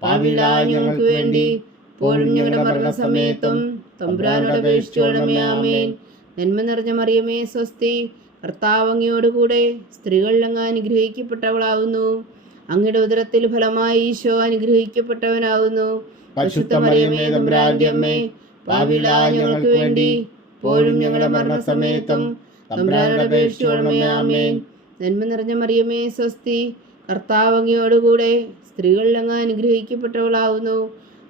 പാപികളായ ഞങ്ങൾക്ക് വേണ്ടി ഇപ്പോഴും ഞങ്ങളുടെ മരണസമയത്തും തമ്പുരാനോട് അപേക്ഷിച്ചുകൊള്ളണമേ. ആമേൻ. നന്മ നിറഞ്ഞ മറിയമേ, സ്വസ്തി. കർത്താവ് അങ്ങയോടുകൂടെ സ്ത്രീകളിൽ അങ്ങ് അനുഗ്രഹിക്കപ്പെട്ടവളാവുന്നു. അങ്ങയുടെ ഉദരത്തിൽ ഫലമായി ഈശോ അനുഗ്രഹിക്കപ്പെട്ടവനാവുന്നു. പരിശുദ്ധ മറിയമേ, തമ്പുരാന്റെ അമ്മേ, പാപികളായ ഞങ്ങൾക്ക് വേണ്ടി ഇപ്പോഴും ഞങ്ങളുടെ മരണസമയത്തും തമ്പുരാനോട് അപേക്ഷിച്ചുകൊള്ളണമേ. ആമേൻ. നന്മ നിറഞ്ഞ മറിയമേ, സ്വസ്തി. കർത്താവ് അങ്ങയോടുകൂടെ സ്ത്രീകളിൽ അങ്ങ് അനുഗ്രഹിക്കപ്പെട്ടവളാവുന്നു.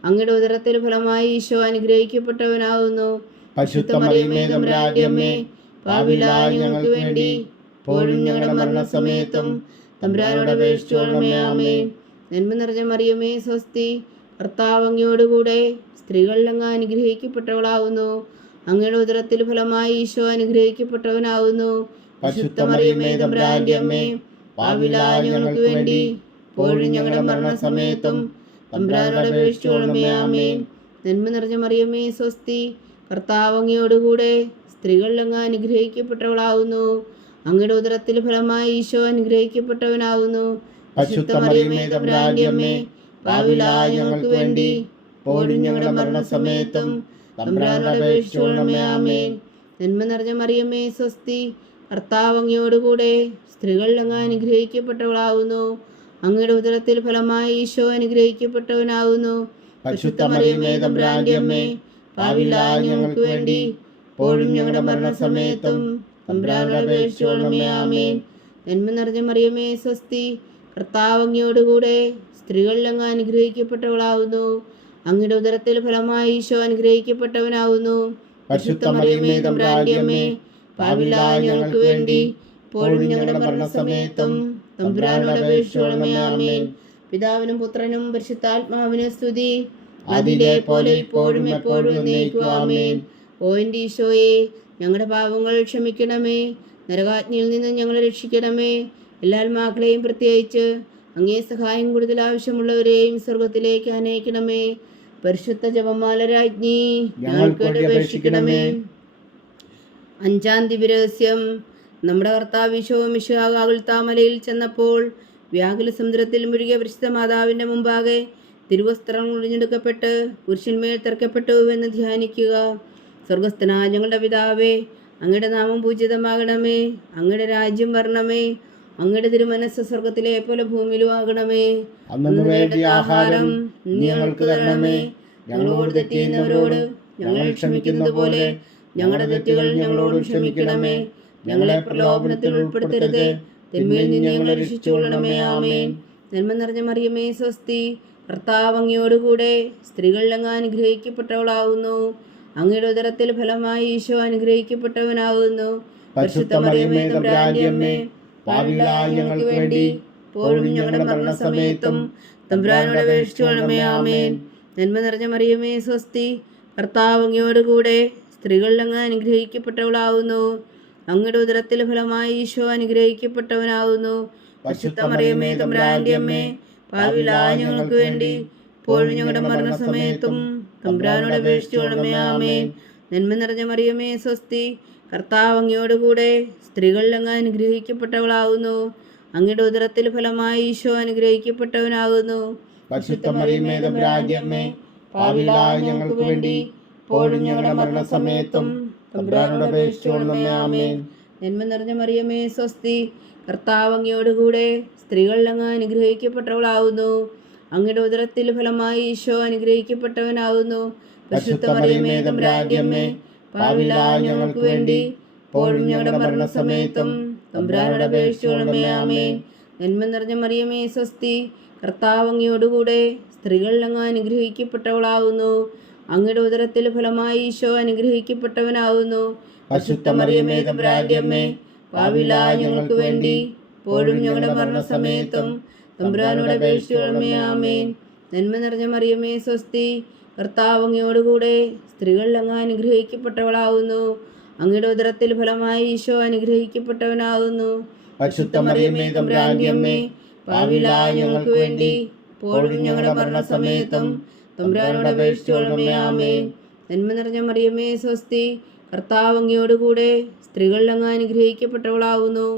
അങ്ങയുടെ ഉദരത്തിൽ ഫലമായി ഈശോ അനുഗ്രഹിക്കപ്പെട്ടവനാവുന്നു. പരിശുദ്ധ മറിയമേ, തമ്പുരാന്റെ അമ്മേ, പാപികളായ ഞങ്ങൾക്ക് വേണ്ടി ഇപ്പോഴും ഞങ്ങളുടെ മരണസമയത്തും തമ്പുരാനോട് അപേക്ഷിച്ചുകൊള്ളണമേ. ആമേൻ. നന്മ നിറഞ്ഞ മറിയമേ, സ്വസ്തി. കർത്താവ് അങ്ങയോടുകൂടെ സ്ത്രീകളിൽ അങ്ങ് അനുഗ്രഹിക്കപ്പെട്ടവളാവുന്നു. അങ്ങയുടെ ഉദരത്തിൽ ഫലമായി ഈശോ അനുഗ്രഹിക്കപ്പെട്ടവനാവുന്നു. പരിശുദ്ധ മറിയമേ, തമ്പുരാന്റെ അമ്മേ, പാപികളായ ഞങ്ങൾക്ക് വേണ്ടി ഇപ്പോഴും ഞങ്ങളുടെ മരണസമയത്തും തമ്പുരാനോട് അപേക്ഷിച്ചുകൊള്ളണമേ. ആമേൻ. നന്മ നിറഞ്ഞ മറിയമേ, സ്വസ്തി. കർത്താവ് അങ്ങയോടുകൂടെ സ്ത്രീകളിൽ അങ്ങ് അനുഗ്രഹിക്കപ്പെട്ടവളാവുന്നു. അങ്ങയുടെ ഉദരത്തിൽ ഫലമായി ഈശോ അനുഗ്രഹിക്കപ്പെട്ടവനാവുന്നു. പരിശുദ്ധ മറിയമേ, തമ്പുരാന്റെ അമ്മേ, പാപികളായ ഞങ്ങൾക്ക് വേണ്ടി ഇപ്പോഴും ഞങ്ങളുടെ മരണസമയത്തും തമ്പുരാനോട് അപേക്ഷിച്ചുകൊള്ളണമേ. ആമേൻ. നന്മ നിറഞ്ഞ മറിയമേ, സ്വസ്തി. കർത്താവ് അങ്ങയോടുകൂടെ സ്ത്രീകളിൽ അങ്ങ് അനുഗ്രഹിക്കപ്പെട്ടവളാവുന്നു. അങ്ങയുടെ ഉദരത്തിൽ ഫലമായി ഈശോ അനുഗ്രഹിക്കപ്പെട്ടവനാവുന്നു. പരിശുദ്ധ മറിയമേ, തമ്പുരാന്റെ അമ്മേ, പാപികളായ ഞങ്ങൾക്ക് വേണ്ടി ഇപ്പോഴും ഞങ്ങളുടെ മരണസമയത്തും തമ്പുരാനോട് അപേക്ഷിച്ചുകൊള്ളണമേ. ആമേൻ. നന്മ നിറഞ്ഞ മറിയമേ, സ്വസ്തി. കർത്താവ് അങ്ങയോടുകൂടെ സ്ത്രീകളിൽ അങ്ങ് അനുഗ്രഹിക്കപ്പെട്ടവളാവുന്നു. അങ്ങയുടെ ഉദരത്തിൽ ഫലമായി ഈശോ അനുഗ്രഹിക്കപ്പെട്ടവനാവുന്നു. പരിശുദ്ധ മറിയമേ, തമ്പുരാന്റെ അമ്മേ, പാപികളായ ഞങ്ങൾക്ക് വേണ്ടി ഇപ്പോഴും ഞങ്ങളുടെ മരണസമയത്തും തമ്പുരാനോട് അപേക്ഷിച്ചുകൊള്ളണമേ. ആമേൻ. പിതാവിനും പുത്രനും പരിശുദ്ധാത്മാവിനും സ്തുതി. അതിലെ പോലെ ഇപ്പോഴും എപ്പോഴും എന്നേക്കും. ആമേൻ. ഓ എൻ്റെ ഈശോയെ, ഞങ്ങളുടെ പാപങ്ങൾ ക്ഷമിക്കണമേ. നരകാജ്ഞയിൽ നിന്ന് ഞങ്ങളെ രക്ഷിക്കണമേ. എല്ലാ ആത്മാക്കളെയും പ്രത്യേകിച്ച് അങ്ങേ സഹായം കൂടുതൽ ആവശ്യമുള്ളവരെയും സ്വർഗത്തിലേക്ക് അനയിക്കണമേ. പരിശുദ്ധ ജപമാല രാജ്ഞി, ഞങ്ങൾക്ക് വേണ്ടി അപേക്ഷിക്കണമേ. 5-ാം ദിവ്യരഹസ്യം. നമ്മുടെ കർത്താവ് ഈശോ മിശിഹാ ഗാഗുൽത്താമലയിൽ ചെന്നപ്പോൾ വ്യാകുല സമുദ്രത്തിൽ മുഴുകിയ പരിശുദ്ധ മാതാവിൻ്റെ മുമ്പാകെ തിരുവസ്ത്രം ഒഴിഞ്ഞെടുക്കപ്പെട്ട് കുരിശിന്മേൽ തറക്കപ്പെട്ടുവെന്ന് ധ്യാനിക്കുക. സ്വർഗസ്ഥനായ ഞങ്ങളുടെ പിതാവേ, അങ്ങയുടെ നാമം പൂജിതമാകണമേ. അങ്ങയുടെ രാജ്യം വരണമേ. അങ്ങയുടെ തിരുമനസ്സ് സ്വർഗത്തിലെ പോലെ ഭൂമിയിലും ആകണമേ. അന്നു വേണ്ടിയ ആഹാരം ഞങ്ങൾക്ക് തരണമേ. ഞങ്ങളോട് തെറ്റ് ചെയ്യുന്നവരോട് ഞങ്ങൾ ക്ഷമിക്കുന്നത് പോലെ ഞങ്ങളുടെ തെറ്റുകൾ ഞങ്ങളോട് ക്ഷമിക്കണമേ. ഞങ്ങളെ പ്രലോഭനത്തിൽ ഉൾപ്പെടുത്തരുതേ, തിന്മയിൽ നിന്ന് ഞങ്ങളെ രക്ഷിച്ചുകൊള്ളണമേ. ആമേൻ. നന്മ നിറഞ്ഞ മറിയമേ, സ്വസ്തി. കർത്താവ് അങ്ങയോടുകൂടെ സ്ത്രീകളിൽ അങ്ങ് അനുഗ്രഹിക്കപ്പെട്ടവളാവുന്നു. അങ്ങയുടെ ഉദരത്തിൽ ഫലമായി ഈശോ അനുഗ്രഹിക്കപ്പെട്ടവനാവുന്നു. പരിശുദ്ധ മറിയമേ, തമ്പുരാന്റെ അമ്മേ, പാപികളായ ഞങ്ങൾക്ക് വേണ്ടി ഇപ്പോഴും ഞങ്ങളുടെ മരണസമയത്തും തമ്പുരാനോട് അപേക്ഷിച്ചുകൊള്ളണമേ. ആമേൻ. നന്മ നിറഞ്ഞ മറിയമേ, സ്വസ്തി. കർത്താവ് അങ്ങയോടുകൂടെ സ്ത്രീകളിൽ അങ്ങ് അനുഗ്രഹിക്കപ്പെട്ടവളാവുന്നു. അങ്ങയുടെ ഉദരത്തിൽ ഫലമായി ഈശോ അനുഗ്രഹിക്കപ്പെട്ടവനാവുന്നു. പരിശുദ്ധ മറിയമേ തമ്പുരാന്റെ അമ്മേ, പാപികളായ ഞങ്ങൾക്ക് വേണ്ടി ഇപ്പോഴും ഞങ്ങളുടെ മരണസമയത്തും തമ്പുരാനോട് അപേക്ഷിച്ചുകൊള്ളണമേ. ആമേൻ. നന്മ നിറഞ്ഞ മറിയമേ സ്വസ്തി, കർത്താവ് അങ്ങയോടുകൂടെ സ്ത്രീകളിൽ അങ്ങ് അനുഗ്രഹിക്കപ്പെട്ടവളാവുന്നു. അങ്ങയുടെ ഉദരത്തിൽ ഫലമായി ഈശോ അനുഗ്രഹിക്കപ്പെട്ടവനാകുന്നു. പരിശുദ്ധ മറിയമേ തമ്പുരാന്റെ അമ്മേ, പാപികളായ ഞങ്ങൾക്ക് വേണ്ടി ഇപ്പോഴും ഞങ്ങളുടെ മരണസമയത്തും തമ്പുരാനോട് അപേക്ഷിച്ചുകൊള്ളണമേ. ആമേൻ. നന്മ നിറഞ്ഞ മറിയമേ സ്വസ്തി, കർത്താവ് അങ്ങയോടുകൂടെ സ്ത്രീകളിൽ അങ്ങ് അനുഗ്രഹിക്കപ്പെട്ടവളാവുന്നു. അങ്ങയുടെ ഉദരത്തിൽ ഫലമായി ഈശോ അനുഗ്രഹിക്കപ്പെട്ടവനാകുന്നു. പരിശുദ്ധ മറിയമേ തമ്പുരാന്റെ അമ്മേ, പാപികളായ ഞങ്ങൾക്ക് വേണ്ടി ഇപ്പോഴും ഞങ്ങളുടെ മരണസമയത്തും തമ്പുരാനോട് അപേക്ഷിച്ചുകൊള്ളണമേ. ആമേൻ. നന്മ നിറഞ്ഞ മറിയമേ സ്വസ്തി, കർത്താവ് അങ്ങയോടുകൂടെ സ്ത്രീകളിൽ അങ്ങ് അനുഗ്രഹിക്കപ്പെട്ടവളാവുന്നു. അങ്ങയുടെ ഉദരത്തിൽ ഫലമായി ഈശോ അനുഗ്രഹിക്കപ്പെട്ടവനാവുന്നു. പരിശുദ്ധ മറിയമേ തമ്പുരാന്റെ അമ്മേ, പാപികളായ ഞങ്ങൾക്ക് വേണ്ടി ഇപ്പോഴും ഞങ്ങളുടെ മരണസമയത്തും തമ്പുരാനോട് അപേക്ഷിച്ചുകൊള്ളണമേ. ആമേൻ. നന്മ നിറഞ്ഞ മറിയമേ സ്വസ്തി, കർത്താവ് അങ്ങയോടുകൂടെ സ്ത്രീകളിൽ അങ്ങ് അനുഗ്രഹിക്കപ്പെട്ടവളാവുന്നു. അങ്ങയുടെ ഉദരത്തിൽ ഫലമായി ഈശോ അനുഗ്രഹിക്കപ്പെട്ടവനാവുന്നു. പരിശുദ്ധ മറിയമേ തമ്പുരാന്റെ അമ്മേ, പാപികളായ ഞങ്ങൾക്ക് വേണ്ടി ഇപ്പോഴും ഞങ്ങളുടെ മരണസമയത്തും തമ്പുരാനോട് അപേക്ഷിച്ചുകൊള്ളണമേ. ആമേൻ. നന്മ നിറഞ്ഞ മറിയമേ സ്വസ്തി, കർത്താവ് അങ്ങയോടുകൂടെ സ്ത്രീകളിൽ അങ്ങ് അനുഗ്രഹിക്കപ്പെട്ടവളാവുന്നു.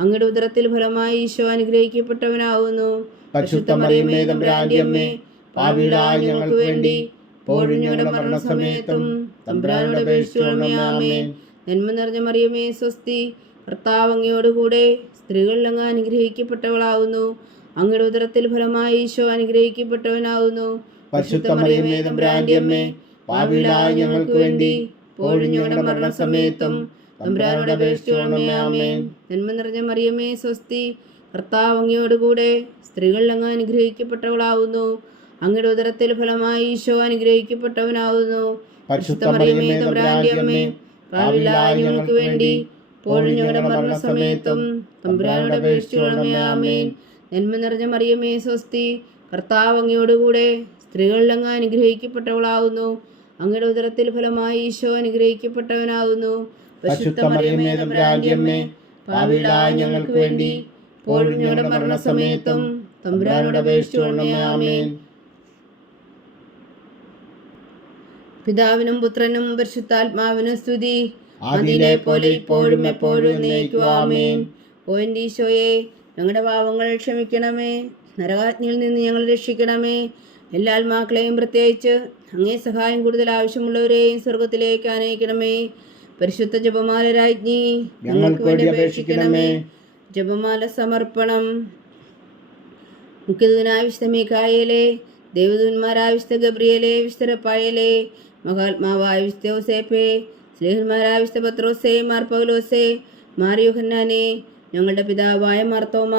അങ്ങയുടെ ഉദരത്തിൽ ഫലമായി ഈശോ അനുഗ്രഹിക്കപ്പെട്ടവനാവുന്നു. പരിശുദ്ധ മറിയമേ തമ്പുരാന്റെ അമ്മേ, പാപികളായ ഞങ്ങൾക്ക് വേണ്ടി ഇപ്പോഴും ഞങ്ങളുടെ മരണസമയത്തും തമ്പുരാനോട് അപേക്ഷിച്ചുകൊള്ളണമേ. ആമേൻ. നന്മ നിറഞ്ഞ മറിയമേ സ്വസ്തി, കർത്താവ് അങ്ങയോടുകൂടെ സ്ത്രീകളിൽ അങ്ങ് അനുഗ്രഹിക്കപ്പെട്ടവളാവുന്നു. അങ്ങയുടെ ഉദരത്തിൽ ഫലമായി ഈശോ അനുഗ്രഹിക്കപ്പെട്ടവനാവുന്നു. പരിശുദ്ധ മറിയമേ തമ്പുരാന്റെ അമ്മേ, പാപികളായ ഞങ്ങൾക്ക് വേണ്ടി ഇപ്പോഴും ഞങ്ങളുടെ മരണസമയത്തും തമ്പുരാനോട് അപേക്ഷിച്ചുകൊള്ളണമേ. ആമേൻ. നന്മ നിറഞ്ഞ മറിയമേ സ്വസ്തി, കർത്താവ് അങ്ങയോടുകൂടെ സ്ത്രീകളിൽ അങ്ങ് അനുഗ്രഹിക്കപ്പെട്ടവളാവുന്നു. അങ്ങയുടെ ഉദരത്തിൽ ഫലമായി ഈശോ അനുഗ്രഹിക്കപ്പെട്ടവനാവുന്നു. പരിശുദ്ധ മറിയമേ തമ്പുരാന്റെ അമ്മേ, പാപികളായ ഞങ്ങൾക്ക് വേണ്ടി ഇപ്പോഴും ഞങ്ങളുടെ മരണസമയത്തും തമ്പുരാനോട് അപേക്ഷിച്ചുകൊള്ളണമേ. ആമേൻ. നന്മ നിറഞ്ഞ മറിയമേ സ്വസ്തി, കർത്താവ് അങ്ങയോടുകൂടെ സ്ത്രീകളിൽ അങ്ങ് അനുഗ്രഹിക്കപ്പെട്ടവളാവുന്നു. അങ്ങയുടെ ഉദരത്തിൽ ഫലമായി ഈശോ അനുഗ്രഹിക്കപ്പെട്ടവനാവുന്നു. പരിശുദ്ധ മറിയമേ തമ്പുരാന്റെ അമ്മേ, പാപികളായ ഞങ്ങൾക്ക് വേണ്ടി ഇപ്പോഴും ഞങ്ങളുടെ മരണസമയത്തും തമ്പുരാനോട് അപേക്ഷിച്ചുകൊള്ളണമേ. ആമേൻ. പിതാവിനും പുത്രനും പരിശുദ്ധാത്മാവിനും സ്തുതി, ആദിയിലെ പോലെ ഇപ്പോഴും എപ്പോഴും എന്നേക്കും. ആമേൻ. ഓ എൻ്റെ ഈശോയെ, ഞങ്ങളുടെ പാപങ്ങൾ ക്ഷമിക്കണമേ, നരകാഗ്നിയിൽ നിന്ന് ഞങ്ങൾ രക്ഷിക്കണമേ. എല്ലാ ആത്മാക്കളെയും പ്രത്യേകിച്ച് അങ്ങേ സഹായം കൂടുതൽ ആവശ്യമുള്ളവരെയും സ്വർഗത്തിലേക്ക് ആനയിക്കണമേ. പരിശുദ്ധ ജപമാല രാജ്ഞി, ഞങ്ങൾക്ക് വേണ്ടി അപേക്ഷിക്കണമേ. ജപമാല സമർപ്പണം. മുഖ്യദൂതനായ വിശുദ്ധ മീഖായേലേ, ദേവദൂതന്മാരായ വിശുദ്ധ ഗബ്രിയേലേ, വിശുദ്ധ റഫായേലേ, മഹാത്മാവായ വിശുദ്ധ യോസേപ്പേ, സ്നേഹന്മാരായ വിശുദ്ധ പത്രോസേ, മാർ പൗലോസേ, മാർ യോഹന്നാനേ, ഞങ്ങളുടെ പിതാവായ മാർത്തോമ,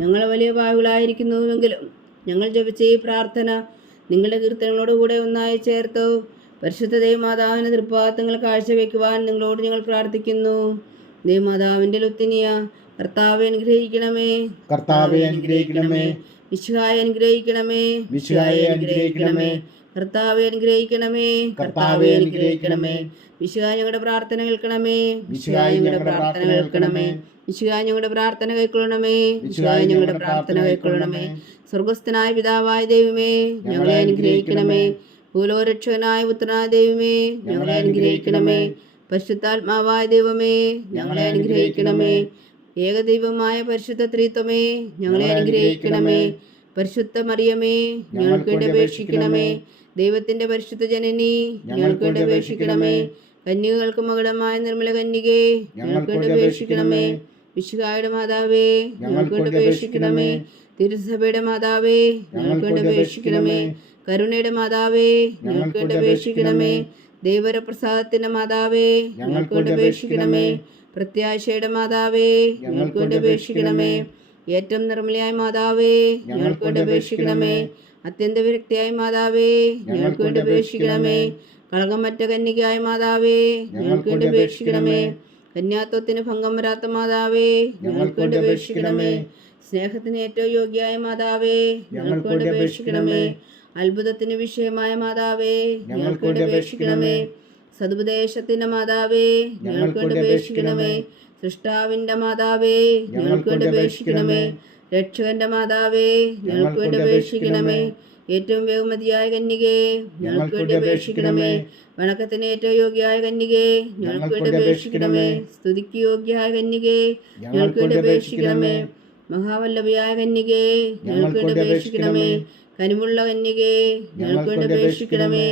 ഞങ്ങൾ വലിയ പാവികളായിരിക്കുന്നുവെങ്കിലും ഞങ്ങൾ ജപിച്ച ഈ പ്രാർത്ഥന നിങ്ങളുടെ കീർത്തനങ്ങളോടുകൂടെ ഒന്നായി ചേർത്തു പരിശുദ്ധ ദൈവമാതാവിന് തൃപ്പാദങ്ങൾ കാഴ്ചവെക്കുവാൻ നിങ്ങളോട് ഞങ്ങൾ പ്രാർത്ഥിക്കുന്നു. ദൈവമാതാവിൻ്റെ ലുത്തിനിയ, കർത്താവെ അനുഗ്രഹിക്കണമേ, കർത്താവെ അനുഗ്രഹിക്കണമേ. മിശിഹായെ അനുഗ്രഹിക്കണമേ, മിശിഹായെ അനുഗ്രഹിക്കണമേ. കർത്താവെ അനുഗ്രഹിക്കണമേ, കർത്താവെ അനുഗ്രഹിക്കണമേ. മിശിഹായ ഞങ്ങളുടെ പ്രാർത്ഥന കേൾക്കണമേ, മിശിഹായ ഞങ്ങളുടെ പ്രാർത്ഥന കേൾക്കണമേ. മിശിഹായ ഞങ്ങളുടെ പ്രാർത്ഥന കൈക്കൊള്ളണമേ, മിശിഹായ ഞങ്ങളുടെ പ്രാർത്ഥന കൈക്കൊള്ളണമേ. സ്വർഗസ്ഥനായ പിതാവായ ദൈവമേ, ഞങ്ങളെ അനുഗ്രഹിക്കണമേ. ഭൂലോകരക്ഷകനായ പുത്രനായ ദൈവമേ, ഞങ്ങളെ അനുഗ്രഹിക്കണമേ. പരിശുദ്ധാത്മാവായ ദൈവമേ, ഞങ്ങളെ അനുഗ്രഹിക്കണമേ. ഏകദൈവമായ പരിശുദ്ധ ത്രിത്വമേ, ഞങ്ങളെ അനുഗ്രഹിക്കണമേ. പരിശുദ്ധ മറിയമേ, ഞങ്ങൾക്ക് വേണ്ടി അപേക്ഷിക്കണമേ. ദൈവത്തിന്റെ പരിശുദ്ധ ജനനി, ഞങ്ങൾക്ക് വേണ്ടി അപേക്ഷിക്കണമേ. കന്യകൾക്ക് മകുടമായ നിർമ്മല കന്യകേ, ഞങ്ങൾക്ക് വേണ്ടി അപേക്ഷിക്കണമേ. മിശിഹായുടെ മാതാവേ, ഞങ്ങൾക്ക് വേണ്ടി അപേക്ഷിക്കണമേ. തിരുസഭയുടെ മാതാവേ, ഞങ്ങൾക്ക് വേണ്ടി അപേക്ഷിക്കണമേ. കരുണയുടെ മാതാവേ, ഞങ്ങൾക്ക് വേണ്ടി അപേക്ഷിക്കണമേ. ദൈവപ്രസാദത്തിന്റെ മാതാവേ, ഞങ്ങൾക്ക് വേണ്ടി അപേക്ഷിക്കണമേ. പ്രത്യാശയുടെ മാതാവേ, ഞങ്ങൾക്ക് വേണ്ടി അപേക്ഷിക്കണമേ. ഏറ്റവും നിർമ്മലയായ മാതാവേ, ഞങ്ങൾക്ക് വേണ്ടി അപേക്ഷിക്കണമേ. അത്യന്ത വിരക്തിയായ മാതാവേ, ഞങ്ങൾക്ക് വേണ്ടി അപേക്ഷിക്കണമേ. കളങ്കമറ്റ കന്യകയായ മാതാവേ, ഞങ്ങൾക്ക് വേണ്ടി അപേക്ഷിക്കണമേ. കന്യാത്വത്തിന് ഭംഗം വരാത്ത മാതാവേ, ഞങ്ങൾക്ക് വേണ്ടി അപേക്ഷിക്കണമേ. സ്നേഹത്തിന് ഏറ്റവും യോഗ്യയായ മാതാവേ, ഞങ്ങൾക്ക് വേണ്ടി അപേക്ഷിക്കണമേ. അത്ഭുതത്തിന് വിഷയമായ മാതാവേ, ഞങ്ങൾക്ക് വേണ്ടി അപേക്ഷിക്കണമേ. സതുപദേശത്തിന്റെ മാതാവേ ഞങ്ങൾക്ക് വേണ്ടി അപേക്ഷിക്കണമേ. സൃഷ്ടാവിന്റെ മാതാവേ ഞങ്ങൾക്ക് വേണ്ടി അപേക്ഷിക്കണമേ. രക്ഷകന്റെ മാതാവേ ഞങ്ങൾക്ക് വേണ്ടി അപേക്ഷിക്കണമേ. ഏറ്റവും ബഹുമതിയായ കന്യകേ ഞങ്ങൾക്ക് വേണ്ടി അപേക്ഷിക്കണമേ. വണക്കത്തിന് ഏറ്റവും യോഗ്യയായ കന്യകേ ഞങ്ങൾക്ക് വേണ്ടി അപേക്ഷിക്കണമേ. സ്തുതിക്ക് യോഗ്യയായ കന്യകേ ഞങ്ങൾക്ക് വേണ്ടി അപേക്ഷിക്കണമേ. മഹാവല്ലഭയായ കന്യകേ ഞങ്ങൾക്ക് വേണ്ടി അപേക്ഷിക്കണമേ. കനിവുള്ള കന്യകേ ഞങ്ങൾക്ക് വേണ്ടി അപേക്ഷിക്കണമേ.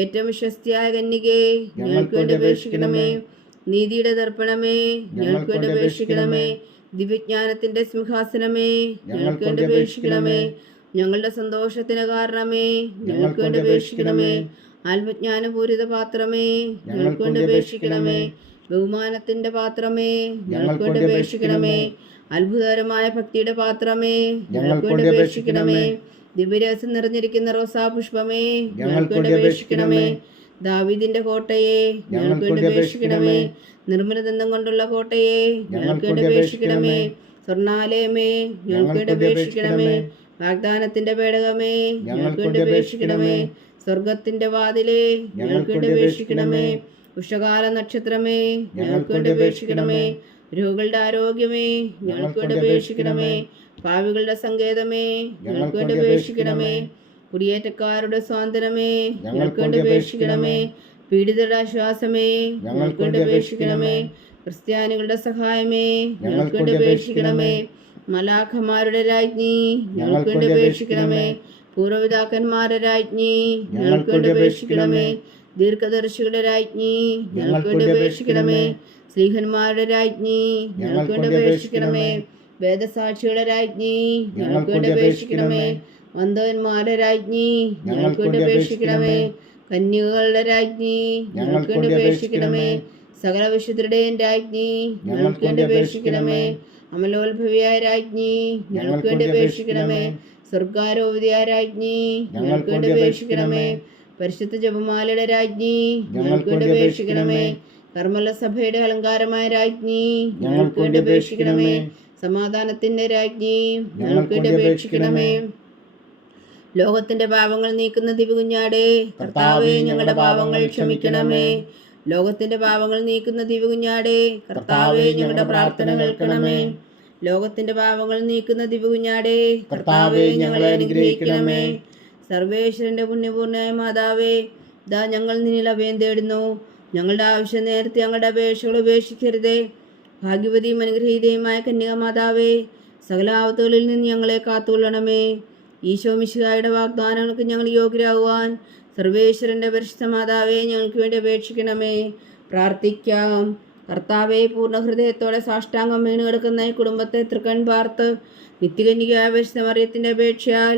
ഏറ്റവും വിശ്വസ്തയായ കന്യകേ ഞങ്ങൾക്ക് വേണ്ടി അപേക്ഷിക്കണമേ. നീതിയുടെ ദർപ്പണമേ ഞങ്ങൾക്ക് വേണ്ടി അപേക്ഷിക്കണമേ. ദിവ്യജ്ഞാനത്തിന്റെ സിംഹാസനമേ ഞങ്ങൾക്ക് വേണ്ടി അപേക്ഷിക്കണമേ. ഞങ്ങളുടെ സന്തോഷത്തിന് കാരണമേ ഞങ്ങൾക്ക് വേണ്ടി അപേക്ഷിക്കണമേ. ആത്മജ്ഞാനപൂരിത പാത്രമേ ഞങ്ങൾക്ക് വേണ്ടി അപേക്ഷിക്കണമേ. ബഹുമാനത്തിന്റെ പാത്രമേ ഞങ്ങൾക്ക് വേണ്ടി അപേക്ഷിക്കണമേ. അത്ഭുതകരമായ ഭക്തിയുടെ പാത്രമേ ഞങ്ങൾക്ക് വേണ്ടി അപേക്ഷിക്കണമേ. ദിവ്യരസം നിറഞ്ഞിരിക്കുന്ന റോസാ പുഷ്പമേ ഞങ്ങൾക്ക് വേണ്ടി അപേക്ഷിക്കണമേ. ദാവീദിന്റെ കോട്ടയെ ഞങ്ങൾക്ക് വേണ്ടി അപേക്ഷിക്കണമേ. നിർമ്മലദന്തം കൊണ്ടുള്ള കോട്ടയെ ഞങ്ങൾക്ക് വേണ്ടി അപേക്ഷിക്കണമേ. സ്വർണാലയമേ ഞങ്ങൾക്ക് വേണ്ടി അപേക്ഷിക്കണമേ. വാഗ്ദാനത്തിന്റെ പേടകമേ ഞങ്ങൾക്ക് വേണ്ടി അപേക്ഷിക്കണമേ. സ്വർഗത്തിന്റെ വാതിലേ ഞങ്ങൾക്ക് വേണ്ടി അപേക്ഷിക്കണമേ. ഉഷകാല നക്ഷത്രമേ ഞങ്ങൾക്ക് വേണ്ടി അപേക്ഷിക്കണമേ. രോഗികളുടെ ആരോഗ്യമേ ഞങ്ങൾക്ക് വേണ്ടി അപേക്ഷിക്കണമേ. പാവികളുടെ സങ്കേതമേ ഞങ്ങൾക്ക് വേണ്ടി അപേക്ഷിക്കണമേ. കുടിയേറ്റക്കാരുടെ സ്വാതന്ത്ര്യമേ ഞങ്ങൾക്ക് വേണ്ടി അപേക്ഷിക്കണമേ. പീഡിതരുടെ ആശ്വാസമേ ഞങ്ങൾക്ക് വേണ്ടി അപേക്ഷിക്കണമേ. ക്രിസ്ത്യാനികളുടെ സഹായമേ ഞങ്ങൾക്ക് വേണ്ടി അപേക്ഷിക്കണമേ. മലാഖമാരുടെ രാജ്ഞി ഞങ്ങൾക്ക് വേണ്ടി അപേക്ഷിക്കണമേ. പൂർവ്വപിതാക്കന്മാരുടെ രാജ്ഞി ഞങ്ങൾക്ക് വേണ്ടി അപേക്ഷിക്കണമേ. ദീർഘദർശികളുടെ രാജ്ഞി ഞങ്ങൾക്ക് വേണ്ടി അപേക്ഷിക്കണമേ. സ്ലീഹന്മാരുടെ രാജ്ഞി ഞങ്ങൾക്ക് വേണ്ടി അപേക്ഷിക്കണമേ. വേദസാക്ഷികളുടെ രാജ്ഞി ഞങ്ങൾക്ക് വേണ്ടി അപേക്ഷിക്കണമേ. വന്ധവന്മാരുടെ രാജ്ഞി ഞങ്ങൾക്ക് വേണ്ടി അപേക്ഷിക്കണമേ. കന്യകകളുടെ രാജ്ഞി ഞങ്ങൾക്ക് വേണ്ടി അപേക്ഷിക്കണമേ. സകല വിശുദ്ധരുടെയും രാജ്ഞി ഞങ്ങൾക്ക് വേണ്ടി അപേക്ഷിക്കണമേ. അമലോത്ഭവിയായ രാജ്ഞി ഞങ്ങൾക്ക് വേണ്ടി അപേക്ഷിക്കണമേ. സ്വർഗാരോപിതയായ രാജ്ഞി ഞങ്ങൾക്ക് വേണ്ടി അപേക്ഷിക്കണമേ. പരിശുദ്ധ ജപമാലയുടെ രാജ്ഞി ഞങ്ങൾക്ക് വേണ്ടി അപേക്ഷിക്കണമേ. കർമ്മല സഭയുടെ അലങ്കാരമായ രാജ്ഞി ഞങ്ങൾക്ക് വേണ്ടി അപേക്ഷിക്കണമേ. സമാധാനത്തിന്റെ രാജ്ഞി ഞങ്ങൾക്ക് വേണ്ടി അപേക്ഷിക്കണമേ. ലോകത്തിന്റെ പാപങ്ങൾ നീക്കുന്ന ദിവ്യകുഞ്ഞാടേ കർത്താവേ ഞങ്ങളുടെ പാപങ്ങൾ ക്ഷമിക്കണമേ. ലോകത്തിന്റെ പാപങ്ങൾ നീക്കുന്ന ദിവ്യകുഞ്ഞാടേ കർത്താവേ ഞങ്ങളുടെ പ്രാർത്ഥന കേൾക്കണമേ. ലോകത്തിന്റെ പാപങ്ങൾ നീക്കുന്ന ദിവ്യകുഞ്ഞാടേ കർത്താവേ ഞങ്ങളെ അനുഗ്രഹിക്കണമേ. സർവേശ്വരന്റെ പുണ്യപൂർണ്ണയായ മാതാവേ ഇതാ ഞങ്ങൾ നിന്നിൽ അഭയം തേടുന്നു. ഞങ്ങളുടെ ആവശ്യം നേരത്തെ ഞങ്ങളുടെ അപേക്ഷകൾ ഉപേക്ഷിക്കരുതേ. ഭാഗ്യവതിയും അനുഗ്രഹീതയുമായ കന്യക മാതാവേ സകല ആപത്തുകളിൽ നിന്ന് ഞങ്ങളെ കാത്തുകൊള്ളണമേ. ഈശോ മിശിഹായുടെ വാഗ്ദാനങ്ങൾക്ക് ഞങ്ങൾ യോഗ്യരാകുവാൻ സർവേശ്വരന്റെ പരിശുദ്ധ മാതാവേ ഞങ്ങൾക്ക് വേണ്ടി അപേക്ഷിക്കണമേ. പ്രാർത്ഥിക്കാം. കർത്താവെ പൂർണ്ണ ഹൃദയത്തോടെ സാഷ്ടാംഗം വീണ് കിടക്കുന്ന ഈ കുടുംബത്തെ തൃക്കൺ പാർത്ത് നിത്യകന്യകയായ പരിശുദ്ധ മറിയത്തിന്റെ അപേക്ഷയാൽ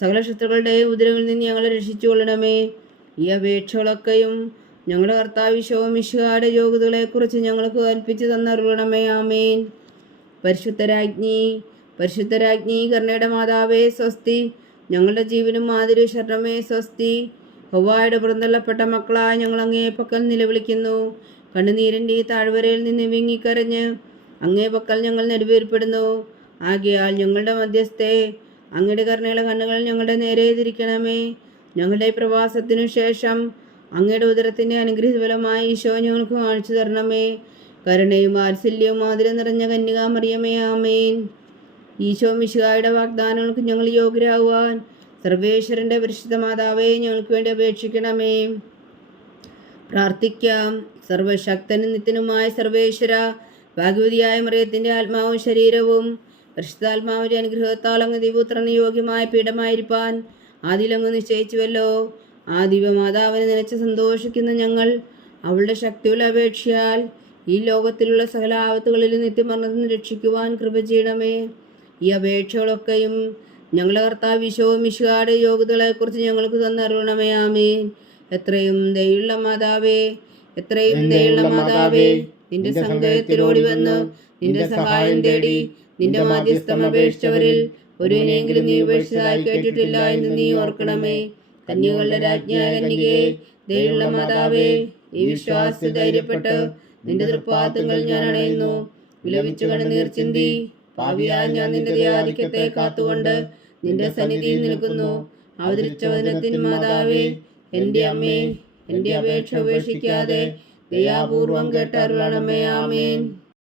സകല ശത്രുക്കളുടെയും ഉദരങ്ങളിൽ നിന്ന് ഞങ്ങളെ രക്ഷിച്ചുകൊള്ളണമേ. ഈ അപേക്ഷകളൊക്കെയും ഞങ്ങളുടെ കർത്താവ് ഈശോ മിശിഹായുടെ യോഗ്യതകളെക്കുറിച്ച് ഞങ്ങൾക്ക് കൽപ്പിച്ചു തന്നറിയണമേ. ആമേൻ. പരിശുദ്ധരാജ്ഞി കരുണയുടെ മാതാവേ സ്വസ്തി. ഞങ്ങളുടെ ജീവനും മാതിരി ശരണമേ സ്വസ്തി. ഹവ്വായുടെ പുറന്തള്ളപ്പെട്ട മക്കളായ ഞങ്ങൾ അങ്ങേ പക്കൽ നിലവിളിക്കുന്നു. കണ്ണുനീരിൻ്റെ ഈ താഴ്വരയിൽ നിന്ന് വിങ്ങിക്കരഞ്ഞ് അങ്ങേ പക്കൽ ഞങ്ങൾ നെടുവേർപ്പെടുന്നു. ആകയാൽ ഞങ്ങളുടെ മധ്യസ്ഥെ അങ്ങയുടെ കരുണയുള്ള കണ്ണുകൾ ഞങ്ങളുടെ നേരെ തിരിക്കണമേ. ഞങ്ങളുടെ പ്രവാസത്തിനു ശേഷം അങ്ങയുടെ ഉദരത്തിൻ്റെ അനുഗ്രഹഫലമായി ഈശോ ഞങ്ങൾക്ക് കാണിച്ചു തരണമേ. കരുണയും വാത്സല്യവും മാതിരി നിറഞ്ഞ കന്യകാമറിയമേ. ആമേൻ. ഈശോ മിശിഹായുടെ വാഗ്ദാനങ്ങൾക്ക് ഞങ്ങൾ യോഗ്യരാകുവാൻ സർവേശ്വരന്റെ പരിശുദ്ധ മാതാവേ ഞങ്ങൾക്ക് വേണ്ടി അപേക്ഷിക്കണമേ. പ്രാർത്ഥിക്കാം. സർവശക്തനും നിത്യനുമായ സർവേശ്വര, ഭാഗ്യവതിയായ മറിയത്തിൻ്റെ ആത്മാവും ശരീരവും പരിശുദ്ധാത്മാവിൻ്റെ അനുഗ്രഹത്താൽ അങ്ങ് ദിവ്യപുത്രന് യോഗ്യമായ പീഠമായിരിക്കാൻ ആദിലങ്ങ് നിശ്ചയിച്ചുവല്ലോ. ആ ദിവ്യമാതാവിനെ നനച്ച് സന്തോഷിക്കുന്ന ഞങ്ങൾ അവളുടെ ശക്തിയുള്ള അപേക്ഷയാൽ ഈ ലോകത്തിലുള്ള സകല ആപത്തുകളിൽ നിത്യമരണത്തിൽ നിന്ന് രക്ഷിക്കുവാൻ കൃപ ചെയ്യണമേ. ഈ അപേക്ഷകളൊക്കെയും ഞങ്ങളുടെ കർത്താവ് ഈശോ മിശിഹായുടെ യോഗ്യതകളെക്കുറിച്ച് ഞങ്ങൾക്ക് തന്നറിയണമേ. ആമേൻ. എത്രയും ദയുള്ള മാതാവേ, എത്രയും ദയുള്ള മാതാവേ, നിന്റെ സങ്കേതത്തിലോടി വന്ന് നിന്റെ സഹായം തേടി നിന്റെ മാധ്യസ്ഥം അപേക്ഷിച്ചവരിൽ ഒരുവിനെങ്കിലും നീ ഉപേക്ഷിച്ചതായി കേട്ടിട്ടില്ല എന്ന് നീ ഓർക്കണമേ. കന്യകളുടെ രാജ്ഞിയായ കന്യകേ, ദയുള്ള മാതാവേ, ഈ വിശ്വാസത്തിൽ ധൈര്യപ്പെട്ട് നിന്റെ തൃപ്പാദങ്ങൾ ഞാൻ അണയുന്നു. വിലപിച്ചു കണ്ണുനീർ ചിന്തി പാപിയായ ഞാൻ നിന്റെ ദയാധിക്യത്തെ കാത്തുകൊണ്ട് നിന്റെ സന്നിധിയിൽ നിൽക്കുന്നു. അവതരിച്ച വചനത്തിന് മാതാവേ, എൻ്റെ അമ്മേ, എൻ്റെ അപേക്ഷ ഉപേക്ഷിക്കാതെ ദയാപൂർവം കേട്ടരുളണമേ. ആമേൻ.